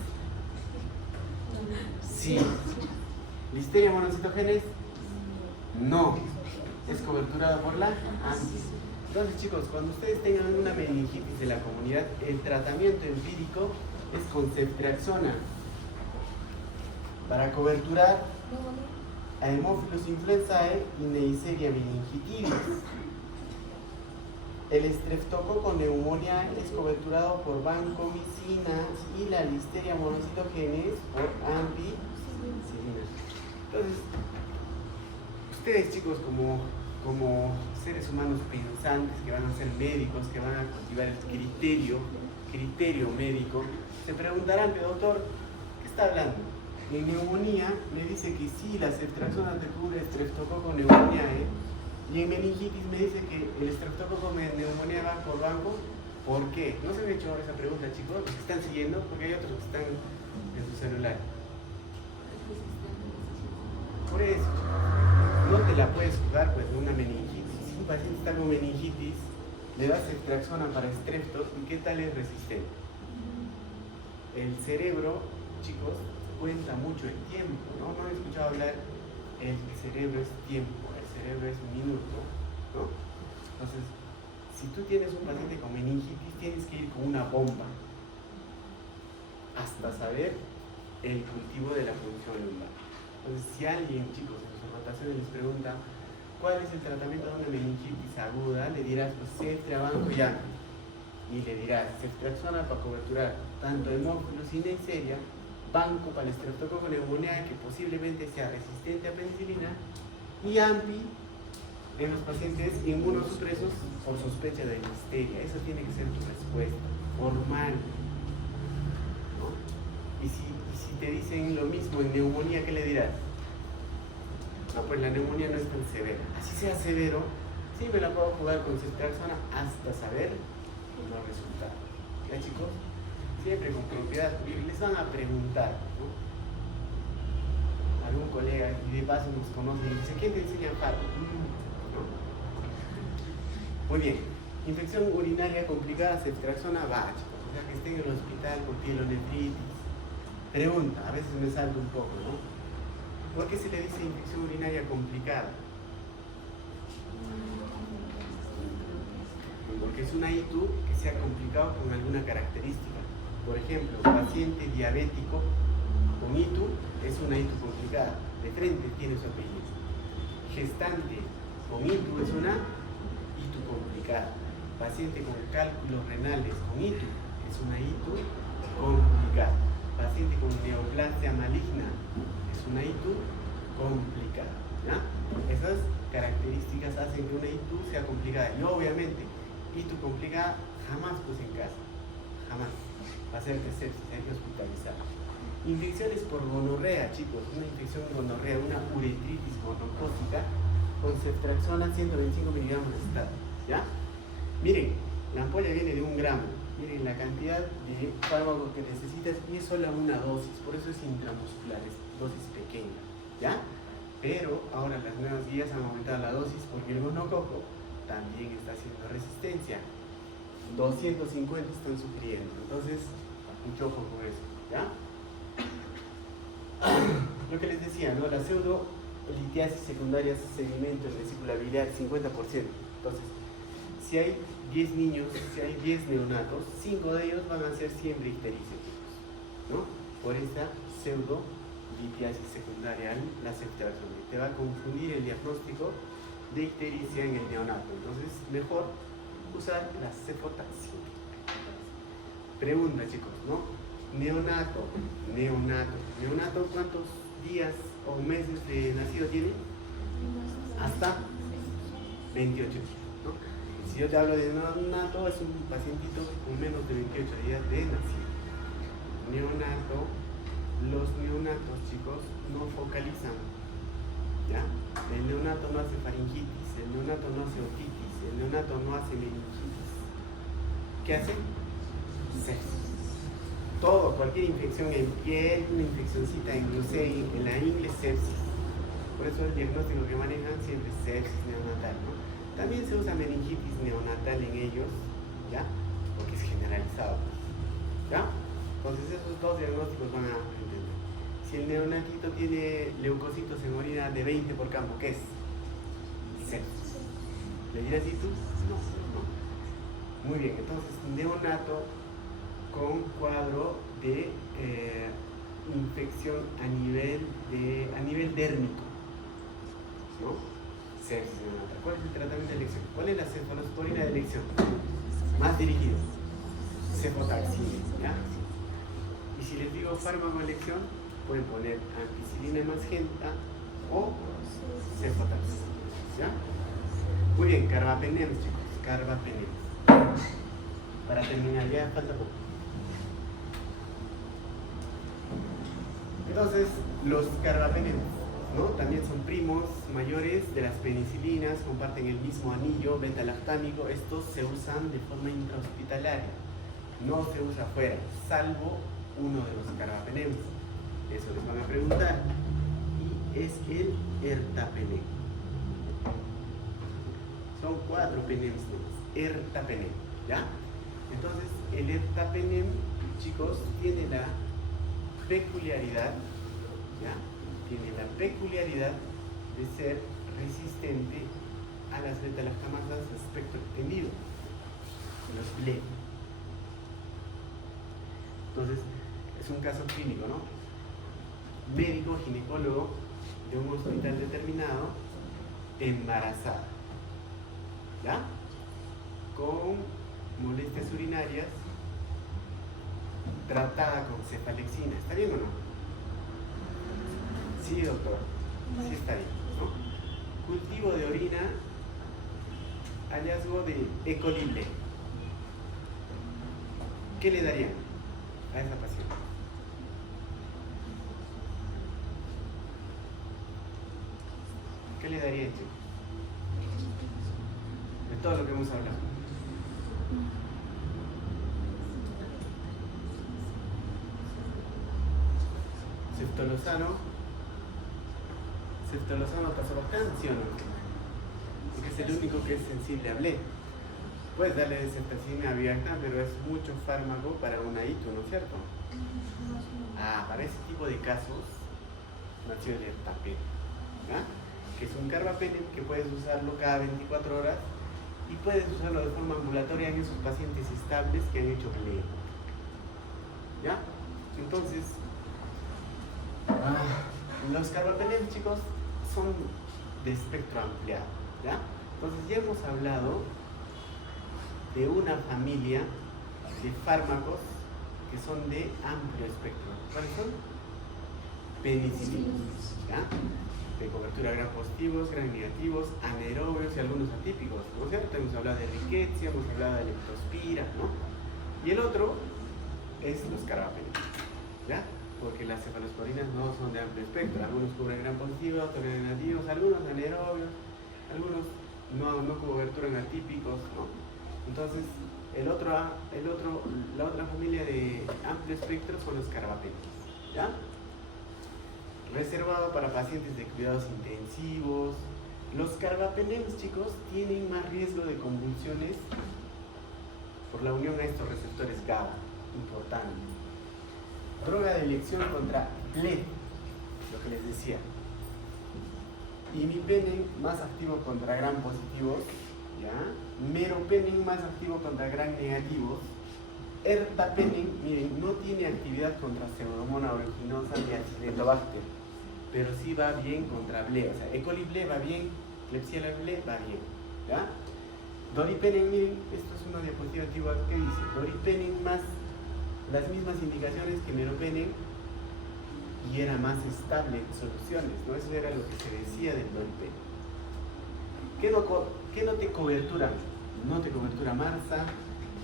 Sí. Listeria monocitogenes. No. Es cobertura por la ANSI. Entonces, chicos, cuando ustedes tengan una meningitis de la comunidad, el tratamiento empírico es con ceftriaxona para coberturar Haemophilus influenzae y Neisseria meningitis. El Streptococcus pneumoniae es coberturado por vancomicina y la Listeria monocitogenes por ampicilina. Entonces, ustedes, chicos, como seres humanos pensantes que van a ser médicos, que van a cultivar el criterio médico, se preguntarán, pero doctor, ¿qué está hablando? En neumonía me dice que sí, la ceftriaxona te cubre Streptococcus pneumoniae, y en meningitis me dice que el Streptococcus pneumoniae va por banco. ¿Por qué? ¿No se han hecho esa pregunta, chicos? ¿Los que están siguiendo? Porque hay otros que están en su celular. Por eso, no te la puedes jugar pues de una meningitis. Si un paciente está con meningitis, le das ceftriaxona para estreptos, ¿y qué tal es resistente? El cerebro, chicos, cuenta mucho el tiempo, ¿no? ¿No han escuchado hablar? El cerebro es tiempo, el cerebro es minuto, ¿no? Entonces, si tú tienes un paciente con meningitis, tienes que ir con una bomba hasta saber el cultivo de la función lumbar. Entonces, si alguien, chicos, en sus rotaciones les pregunta ¿cuál es el tratamiento de una meningitis aguda? Le dirás, pues, ceftriaxona, banco y ANPI. Y le dirás, ceftriaxona para coberturar tanto Haemophilus y Neisseria, banco para el Streptococcus pneumoniae, que posiblemente sea resistente a penicilina, y ANPI en los pacientes inmunosupresos por sospecha de listeria. Eso tiene que ser tu respuesta formal, ¿no? Y si te dicen lo mismo en neumonía, ¿qué le dirás? No, pues la neumonía no es tan severa. Así sea severo, sí me la puedo jugar con ceftriaxona hasta saber los resultados. ¿Ya, chicos? Siempre con propiedad. Les van a preguntar, ¿no? Algún colega, y de paso nos conoce y dice, ¿quién te enseña fármaco? ¿No? Muy bien. Infección urinaria complicada, ceftriaxona, va, chicos. O sea, que estén en el hospital por pielonefritis. Pregunta, a veces me salto un poco, ¿no? ¿Por qué se le dice infección urinaria complicada? Porque es una ITU que se ha complicado con alguna característica. Por ejemplo, paciente diabético con ITU es una ITU complicada. De frente tiene su apellido. Gestante con ITU es una ITU complicada. Paciente con cálculos renales con ITU es una ITU complicada. Paciente con neoplasia maligna es una ITU complicada, ¿ya? Esas características hacen que una ITU sea complicada. Y obviamente, ITU complicada jamás puse en casa, jamás. Va a ser que sepsis, hay que hospitalizar. Infecciones por gonorrea, chicos, una infección gonorrea, una uretritis gonocócica con ceftriaxona 125 miligramos de estato, ¿ya? Miren, la ampolla viene de 1 gramo. Miren la cantidad de fármaco que necesitas y es solo una dosis, por eso es intramuscular, es dosis pequeña, ¿ya? Pero ahora las nuevas guías han aumentado la dosis porque el monococo también está haciendo resistencia. 250 están sufriendo, entonces mucho ojo con eso, ¿ya? Lo que les decía, ¿no? La pseudolitiasis secundaria sedimento en vesícula biliar 50%. Entonces, si hay 10 niños, si hay 10 neonatos, 5 de ellos van a ser siempre icteríceos, ¿no? Por esta pseudolitiasis secundaria, la ceftriaxona. Te va a confundir el diagnóstico de ictericia en el neonato. Entonces, mejor usar la cefotaxina. Pregunta, chicos, ¿no? Neonato, ¿cuántos días o meses de nacido tiene? Hasta 28 días, ¿no? Si yo te hablo de neonato, es un pacientito con menos de 28 días de nacido. Neonato, los neonatos, chicos, no focalizan, ¿ya? El neonato no hace faringitis, el neonato no hace otitis, el neonato no hace meningitis. ¿Qué hace? Sepsis. Todo, cualquier infección en piel, una infeccióncita en glucéin, en la ingle, sepsis. Por eso el diagnóstico que manejan siempre es sepsis neonatal, ¿no? También se usa meningitis neonatal en ellos, ¿ya? Porque es generalizado, ¿ya? Entonces esos dos diagnósticos van a entender. Si el neonatito tiene leucocitos en orina de 20 por campo, ¿qué es? Sepsis. ¿Le dirás y tú? No. Muy bien, entonces neonato con cuadro de infección a nivel dérmico, ¿no? Sepsis neonatal. ¿Cuál es el tratamiento de elección? ¿Cuál es la cefalosporina de elección? Más dirigido. Cefotaxina, ¿ya? Y si les digo fármaco de elección, pueden poner ampicilina magenta o cefotaxina, ¿ya? Muy bien, carbapenem, chicos, carbapenem. Para terminar, ya falta poco. Entonces, los carbapenems, ¿no? También son primos mayores de las penicilinas, comparten el mismo anillo beta-lactámico. Estos se usan de forma intrahospitalaria, no se usa afuera, salvo uno de los carbapenems. Eso les van a preguntar. Y es el ertapenem. Son 4 penems, ertapenem, ¿ya? Entonces, el ertapenem, chicos, tiene la peculiaridad, ¿ya? Tiene la peculiaridad de ser resistente a las beta-lactamasas de espectro extendido, los BLE. Entonces, es un caso clínico, ¿no? Médico, ginecólogo de un hospital determinado, embarazada, ¿ya? Con molestias urinarias, tratada con cefalexina. ¿Está bien o no? Sí, doctor. Sí está bien, ¿no? Cultivo de orina, hallazgo de E. coli BLE. ¿Qué le darían a esa paciente? ¿Qué le darían, chicos? De todo lo que hemos hablado. Ceftolozano tazobactam, ¿sí o no? Porque es el único que es sensible a BLE. Puedes darle ceftazina abierta, pero es mucho fármaco para una ITU, ¿no es cierto? Para ese tipo de casos nació el ertapenem, ¿ya? Que es un carbapenem que puedes usarlo cada 24 horas y puedes usarlo de forma ambulatoria en esos pacientes estables que han hecho BLE, ¿ya? Entonces, los carbapenem, chicos, son de espectro ampliado, ¿ya? Entonces ya hemos hablado de una familia de fármacos que son de amplio espectro. ¿Cuáles son? Penicilinas, ¿ya? De cobertura gram positivos, gram negativos, anaerobios y algunos atípicos, ¿no es cierto? Hemos hablado de riquetia, hemos hablado de leptospira, ¿no? Y el otro es los carbapenem, ¿ya? Porque las cefalosporinas no son de amplio espectro. Algunos cubren gram positivos, otros gram negativos, algunos anaerobios, algunos no cobertura en atípicos, ¿no? Entonces, la otra familia de amplio espectro son los carbapenems, ¿ya? Reservado para pacientes de cuidados intensivos. Los carbapenems, chicos, tienen más riesgo de convulsiones por la unión a estos receptores GABA, importante. Droga de elección contra PLE, lo que les decía. Imipenem más activo contra gram positivos, ¿ya? Meropenem más activo contra gram negativos. Ertapenem, miren, no tiene actividad contra Pseudomonas aeruginosa ni Acinetobacter, pero sí va bien contra BLE, o sea, E. coli BLE va bien, Klebsiella BLE va bien, ¿ya? Doripenem, miren, esto es una diapositiva antigua que dice, Doripenem más las mismas indicaciones que Meropenem y era más estable en soluciones, ¿no? Eso era lo que se decía del Doripenem. ¿Qué no te cobertura? No te cobertura Marsa,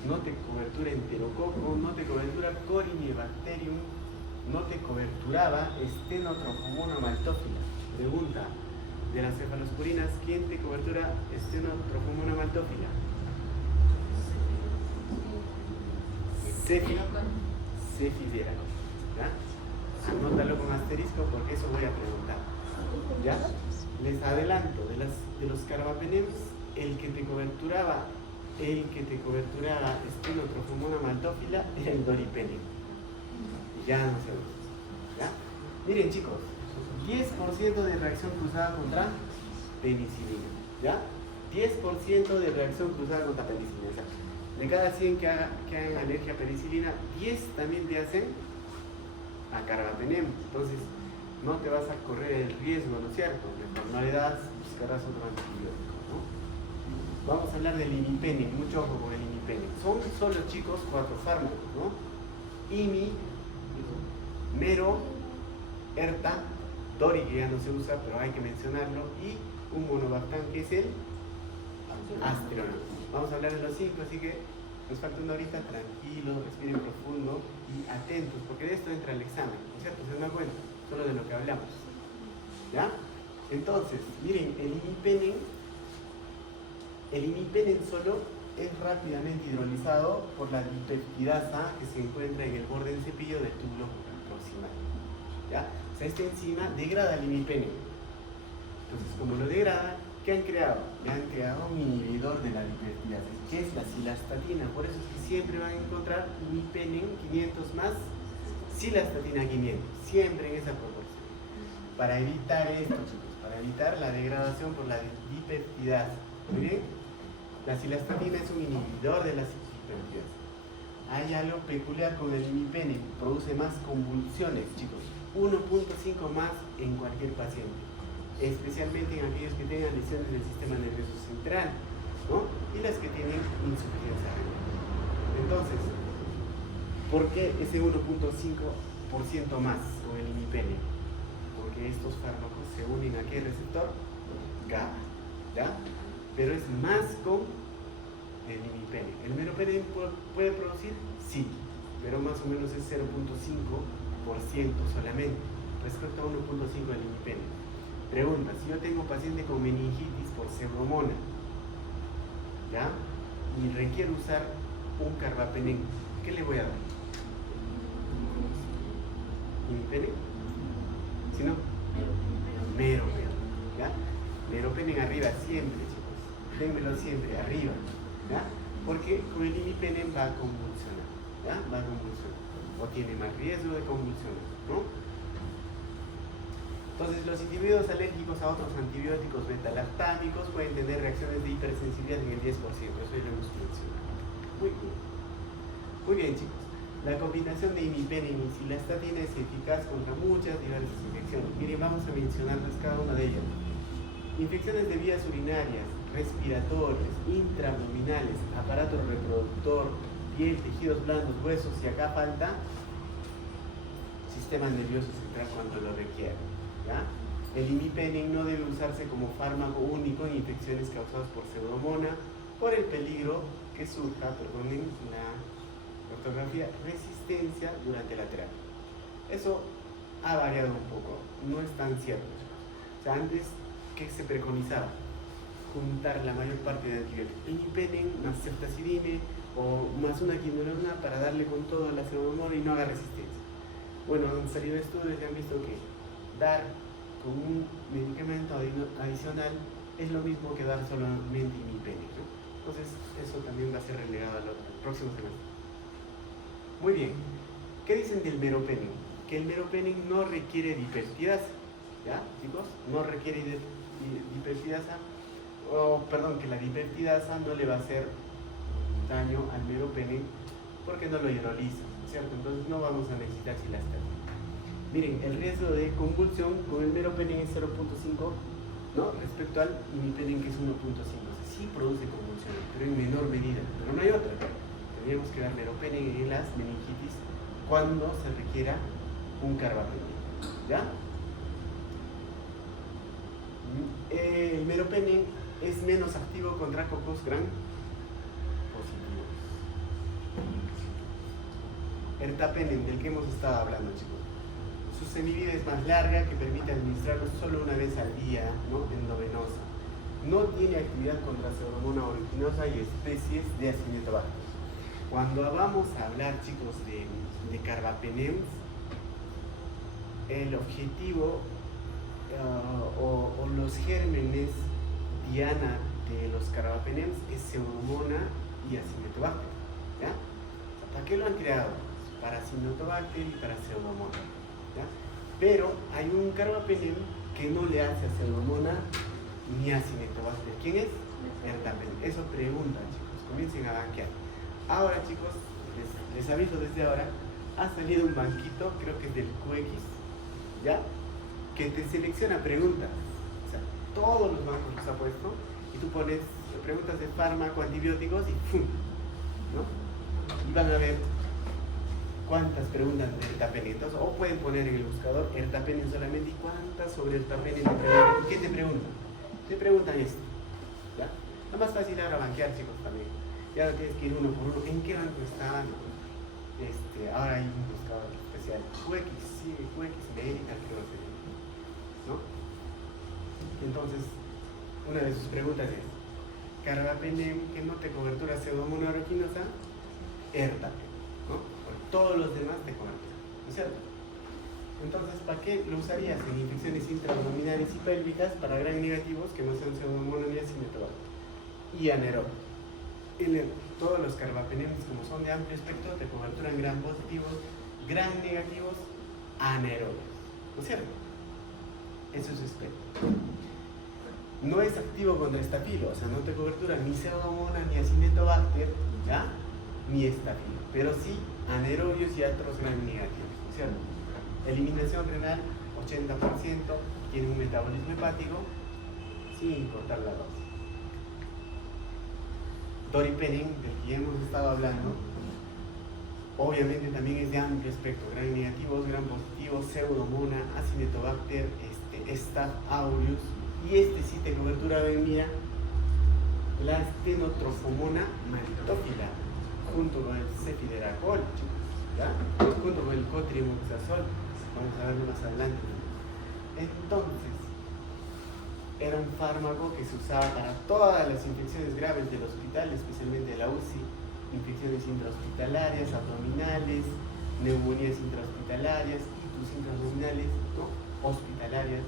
no te cobertura Enterococo, no te cobertura Corynebacterium, no te coberturaba Stenotrophomona maltófila. Pregunta de las cefalosporinas, ¿quién te cobertura Stenotrophomona maltófila? Cefidera, ¿ya? Anótalo con asterisco porque eso voy a preguntar, ¿ya? Les adelanto, de los carbapenems, el que te coberturaba Stenotrophomona maltófila era el Doripenem. Ya no sé, ¿ya? Miren, chicos, 10% de reacción cruzada contra penicilina, ¿ya? 10% de reacción cruzada contra penicilina. O sea, de cada 100 que hagan alergia a penicilina, 10 también te hacen a carbapenem. Entonces, no te vas a correr el riesgo, ¿no es cierto? Mejor no le das, buscarás otro antibiótico, ¿no? Vamos a hablar del imipenem, mucho ojo con el imipenem. Son solo, chicos, 4 fármacos, ¿no? Imi, Mero, Erta, Dori, que ya no se usa, pero hay que mencionarlo, y un monobactam que es el Asterona. Vamos a hablar de los 5, así que nos falta una horita, tranquilo, respiren profundo y atentos, porque de esto entra el examen, ¿no es cierto? Se dan cuenta, solo de lo que hablamos, ¿ya? Entonces, miren, el imipenem solo es rápidamente hidrolizado por la dipeptidasa que se encuentra en el borde del cepillo del túbulo proximal, ¿ya? O sea, esta enzima degrada el imipenem. Entonces, como lo degrada, ¿qué han creado? Le han creado un inhibidor de la dipeptidasa, que es la cilastatina. Por eso es que siempre van a encontrar imipenem 500 más cilastatina 500, siempre en esa proporción. Para evitar esto, chicos, para evitar la degradación por la dipeptidasa. ¿Muy bien? La cilastatina es un inhibidor de la dipeptidasa. Hay algo peculiar con el imipenem, produce más convulsiones, chicos, 1.5 más en cualquier paciente, especialmente en aquellos que tengan lesiones del sistema nervioso central, ¿no? Y las que tienen insuficiencia renal. Entonces, ¿por qué ese 1.5% más con el imipenem? Porque estos fármacos se unen a ¿qué receptor? GABA, ¿ya? Pero es más con el imipenem. ¿El meropenem puede producir? Sí, pero más o menos es 0.5% solamente respecto a 1.5 del imipenem. Pregunta, si yo tengo paciente con meningitis por Pseudomonas, ¿ya? Y requiero usar un carbapenem, ¿qué le voy a dar? ¿Imipenem? Si no, meropenem, ¿ya? Meropenem arriba siempre, chicos. Dénmelo siempre, arriba, ¿ya? Porque con el imipenem va a convulsionar, ¿ya? Va a convulsionar. O tiene más riesgo de convulsionar, ¿no? Entonces, los individuos alérgicos a otros antibióticos beta-lactámicos pueden tener reacciones de hipersensibilidad en el 10%, eso ya lo hemos mencionado. Muy bien. Muy bien, chicos. La combinación de imipenem y cilastatina es eficaz contra muchas diversas infecciones. Miren, vamos a mencionarles cada una de ellas. Infecciones de vías urinarias, respiratorias, intraabdominales, aparato reproductor, piel, tejidos blandos, huesos, y acá falta sistema nervioso central cuando lo requiera, ¿ya? El imipenem no debe usarse como fármaco único en infecciones causadas por Pseudomonas por el peligro que surja, perdonen la ortografía, resistencia durante la terapia. Eso ha variado un poco, no es tan cierto. O sea, antes, ¿qué se preconizaba? juntar la mayor parte de antibióticos. Imipenem más ceftazidime o más una quinolona para darle con todo a la pseudomonas y no haga resistencia. Bueno, han salido estudios y han visto que dar con un medicamento adicional es lo mismo que dar solamente imipenem, ¿no? Entonces eso también va a ser relegado al próximo semestre. Muy bien, ¿qué dicen del meropenem? Que el meropenem no requiere dipeptidasa, ¿ya, chicos? No requiere dipeptidasa, que la dipeptidasa no le va a hacer daño al meropenem porque no lo hidroliza, ¿cierto? Entonces no vamos a necesitar cilastatina. Miren, el riesgo de convulsión con el meropenem es 0.5, ¿no? Respecto al imipenem, que es 1.5. Sí produce convulsiones, pero en menor medida. Pero no hay otra. Tendríamos que dar meropenem en las meningitis cuando se requiera un carbapenem, ¿ya? El meropenem es menos activo contra cocos gram positivos. Ertapenem, del que hemos estado hablando, chicos. Su semivida es más larga, que permite administrarlo solo una vez al día, ¿no? Endovenosa. No tiene actividad contra Pseudomonas aeruginosa y especies de Acinetobacter. Cuando vamos a hablar, chicos, de carbapenems, el objetivo o los gérmenes diana de los carbapenems es Pseudomonas y Acinetobacter, ¿ya? ¿Para qué lo han creado? Para Acinetobacter y para Pseudomonas, ¿ya? Pero hay un carbapenem que no le hace a Pseudomonas ni a Acinetobacter. ¿Quién es? Ertapenem. Eso preguntan, chicos. Comiencen a banquear. Ahora, chicos, les aviso desde ahora, ha salido un banquito, creo que es del QX, ¿ya? Que te selecciona preguntas. O sea, todos los bancos los ha puesto y tú pones preguntas de fármaco, antibióticos y ¡pum! ¿No? Y van a ver cuántas preguntas de ertapenem. Entonces, o pueden poner en el buscador ertapenem solamente y cuántas sobre ertapenem te preguntan. ¿Qué te preguntan? Te preguntan esto, ¿ya? Es más fácil ahora banquear, chicos, también. Ya no tienes que ir uno por uno. ¿En qué banco están? Ahora hay un buscador especial. QX, sí, QX Medical, creo que es, ¿no? Entonces, una de sus preguntas es: carbapenem, que no te cobertura Pseudomonas aeruginosa, ertapenem, ¿no? Porque todos los demás te cobertura, ¿no es cierto? Entonces, ¿para qué lo usarías en infecciones intraabdominales y pélvicas para gram negativos que no sean Pseudomonas ni Acinetobacter? Y anaerobios. Todos los carbapenems, como son de amplio espectro, te coberturan gram positivos, gram negativos, anaerobios, ¿no es cierto? Eso es espectro. No es activo contra estafilo, o sea, no te cobertura ni Pseudomonas, ni Acinetobacter, ¿ya? Ni estafilo, pero sí anaerobios y otros gram negativos, ¿no es cierto? Eliminación renal, 80%, tiene un metabolismo hepático, sin cortar la dosis. Doripenem, del que ya hemos estado hablando, obviamente también es de amplio espectro, gram negativos, gram positivos, Pseudomonas, Acinetobacter, Staph aureus, y sí te cobertura de mía, la Stenotrophomonas maltophilia, junto con el cefideracol, ¿ya? Junto con el cotrimoxazol, vamos a verlo más adelante. Entonces, era un fármaco que se usaba para todas las infecciones graves del hospital, especialmente de la UCI, infecciones intrahospitalarias, abdominales, neumonías intrahospitalarias, itus intraabdominales, ¿no? Hospitalarias.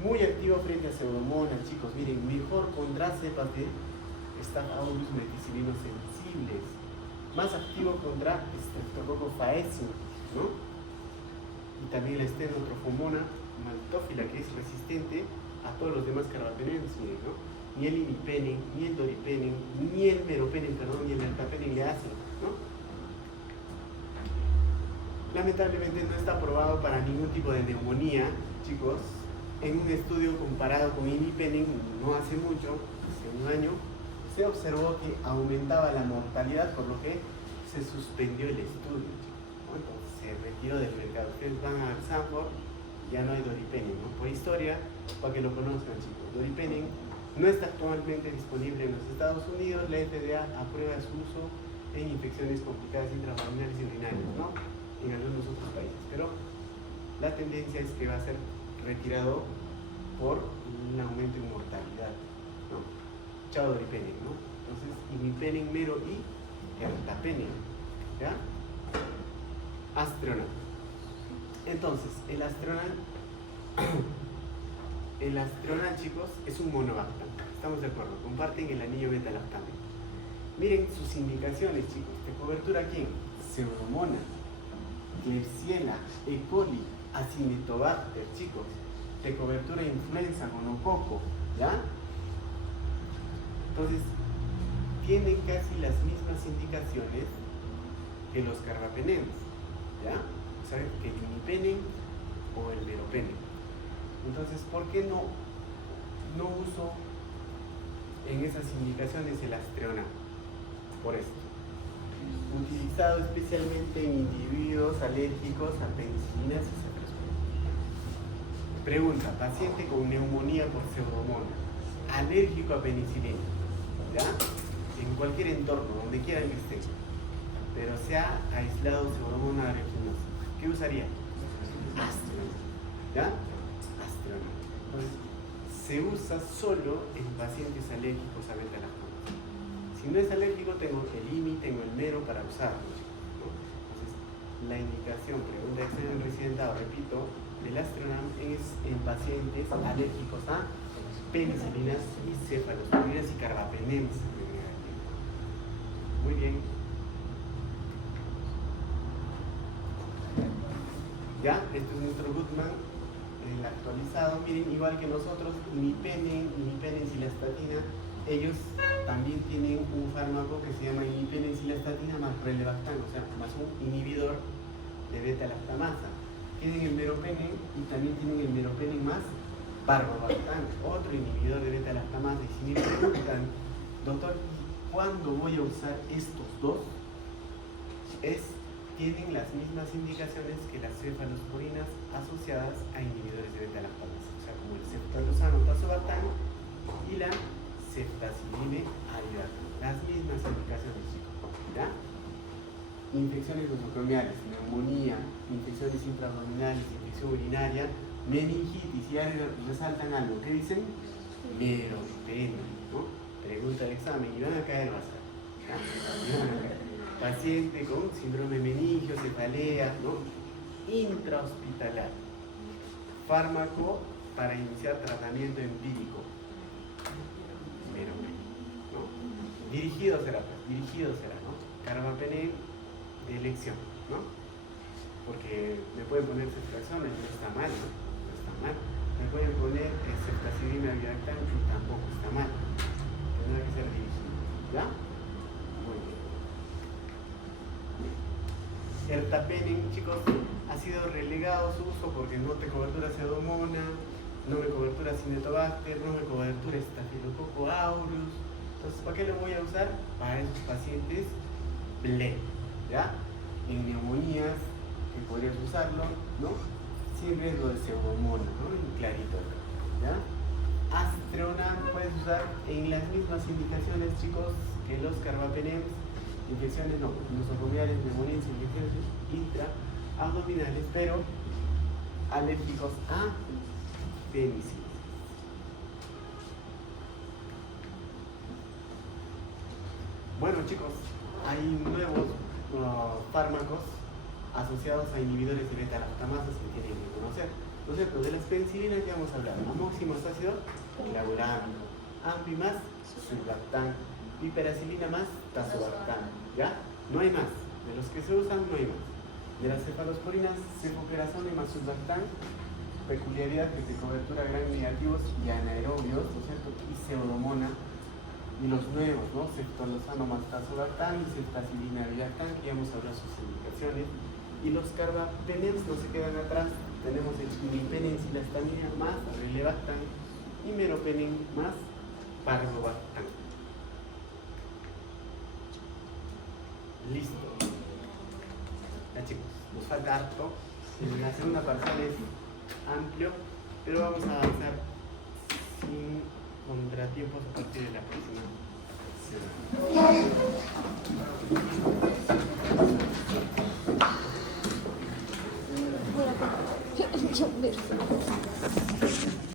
Muy activo frente a Pseudomonas, chicos. Miren, mejor contra cepas de Staph aureus meticilinos sensibles. Más activo contra Streptococcus faecium, ¿no? Y también la Stenotrophomonas maltophilia, que es resistente a todos los demás carbapenems, miren, ¿no? Ni el imipenem, ni el doripenem, ni el meropenem, perdón, ni el ertapenem le hacen, ¿no? Lamentablemente no está aprobado para ningún tipo de neumonía, chicos. En un estudio comparado con imipenem, no hace mucho, hace un año, se observó que aumentaba la mortalidad, por lo que se suspendió el estudio, chicos, ¿no? Entonces se retiró del mercado. Ustedes van a Sanford, ya no hay doripenem, ¿no? Por historia, para que lo conozcan, chicos. Doripenem no está actualmente disponible en los Estados Unidos. La FDA aprueba su uso en infecciones complicadas intraabdominales y urinarias, ¿no? En algunos otros países, pero la tendencia es que va a ser retirado por un aumento en mortalidad. ¿no? Chaudhary-Penning, ¿no? Entonces, imipenning mero y ertapenning, ¿ya? Astronauta. Entonces, el astronauta, chicos, es un monobactam. Estamos de acuerdo, comparten el anillo beta-lactame. Miren sus indicaciones, chicos. ¿De cobertura quién? Pseudomonas, Klebsiella, E. coli, Acinetobacter, chicos. De cobertura influenza, gonococo, ¿ya? Entonces, tienen casi las mismas indicaciones que los carbapenems, ¿ya? O sea, que el imipenem o el meropenem. Entonces, ¿por qué no uso en esas indicaciones el astreonam? Por esto. Utilizado especialmente en individuos alérgicos a penicilinas y cefalosporina. Pregunta, paciente con neumonía por pseudomonas, alérgico a penicilina, ¿ya? En cualquier entorno, donde quieran que esté, pero se ha aislado pseudomonas aeruginosa. ¿Qué usaría? Astronam, ¿ya? Astronam. Entonces, se usa solo en pacientes alérgicos a beta-lactamasa. Si no es alérgico, tengo el IMI, tengo el mero para usarlo, ¿no? Entonces, la indicación, pregunta de examen residentado, repito, del astronam es en pacientes alérgicos a penicilinas y cefalosporinas y carbapenems. Muy bien. Ya, esto es nuestro Goodman, el actualizado. Miren, igual que nosotros, imipenem, cilastatina, ellos también tienen un fármaco que se llama imipenem, cilastatina más relevactam, o sea, más un inhibidor de beta-lactamasa. Tienen el meropenem y también tienen el meropenem más parbobactam, otro inhibidor de beta-lactamasa. Y si me preguntan, doctor, ¿cuándo voy a usar estos dos? Tienen las mismas indicaciones que las cefalosporinas asociadas a inhibidores de beta-lactamasa, o sea, como el ceftazosano tazobactam y la ceftazidime aridatam. Las mismas indicaciones, chicos, ¿ya? Infecciones nosocomiales, neumonía, infecciones intraabdominales, infección urinaria, meningitis, y ahora resaltan algo. ¿Qué dicen? Meropenem, ¿no? Pregunta de examen, y van a caer más. Paciente con síndrome meningio, cefalea, ¿no? Intrahospitalar. Fármaco para iniciar tratamiento empírico. Meropenem, ¿no? Dirigido será, ¿no? Carbapenem de elección, ¿no? Porque me pueden poner ceftriaxona y no está mal, ¿no? No está mal. Me pueden poner ceftazidime aridatam y tampoco está mal. Tendrá que ser dirigido, ¿ya? Muy bien. Ertapenem, chicos, ha sido relegado su uso porque no te cobertura pseudomonas, no me cobertura Acinetobacter, no me cobertura Staphylococcus aureus. Entonces, ¿para qué lo voy a usar? Para esos pacientes BLE, ¿ya? En neumonías, que podrías usarlo, ¿no? Sin riesgo de pseudomonas, ¿no? En clarito, ¿ya? Astronam puedes usar en las mismas indicaciones, chicos, que los carbapenems. Infecciones nosocomiales, neumonías, infecciones intraabdominales, pero alérgicos a penicilina. Bueno, chicos, hay nuevos fármacos asociados a inhibidores de beta-lactamasas que tienen que conocer. ¿No es cierto? De las penicilinas ya hemos hablado. Amoxicillin ácido clavulámico, ampi más sulbactam, piperacilina más tazobactam, ¿ya? No hay más. De los que se usan, no hay más. De las cefalosporinas, cefoperazona más sulbactam, peculiaridad que te cobertura gran negativos y anaerobios, ¿no es cierto? Y pseudomona. Y los nuevos, ¿no? Ceftolozano más tazobactam y ceftazidime aridatam, que ya hemos hablado sus indicaciones. Y los carbapenems no se quedan atrás. Tenemos el imipenem, cilastamina más relevactam y meropenem más parbobactam. Listo. Ya, chicos, nos falta harto. La segunda parcial es amplio, pero vamos a avanzar sin contratiempos a partir de la próxima semana.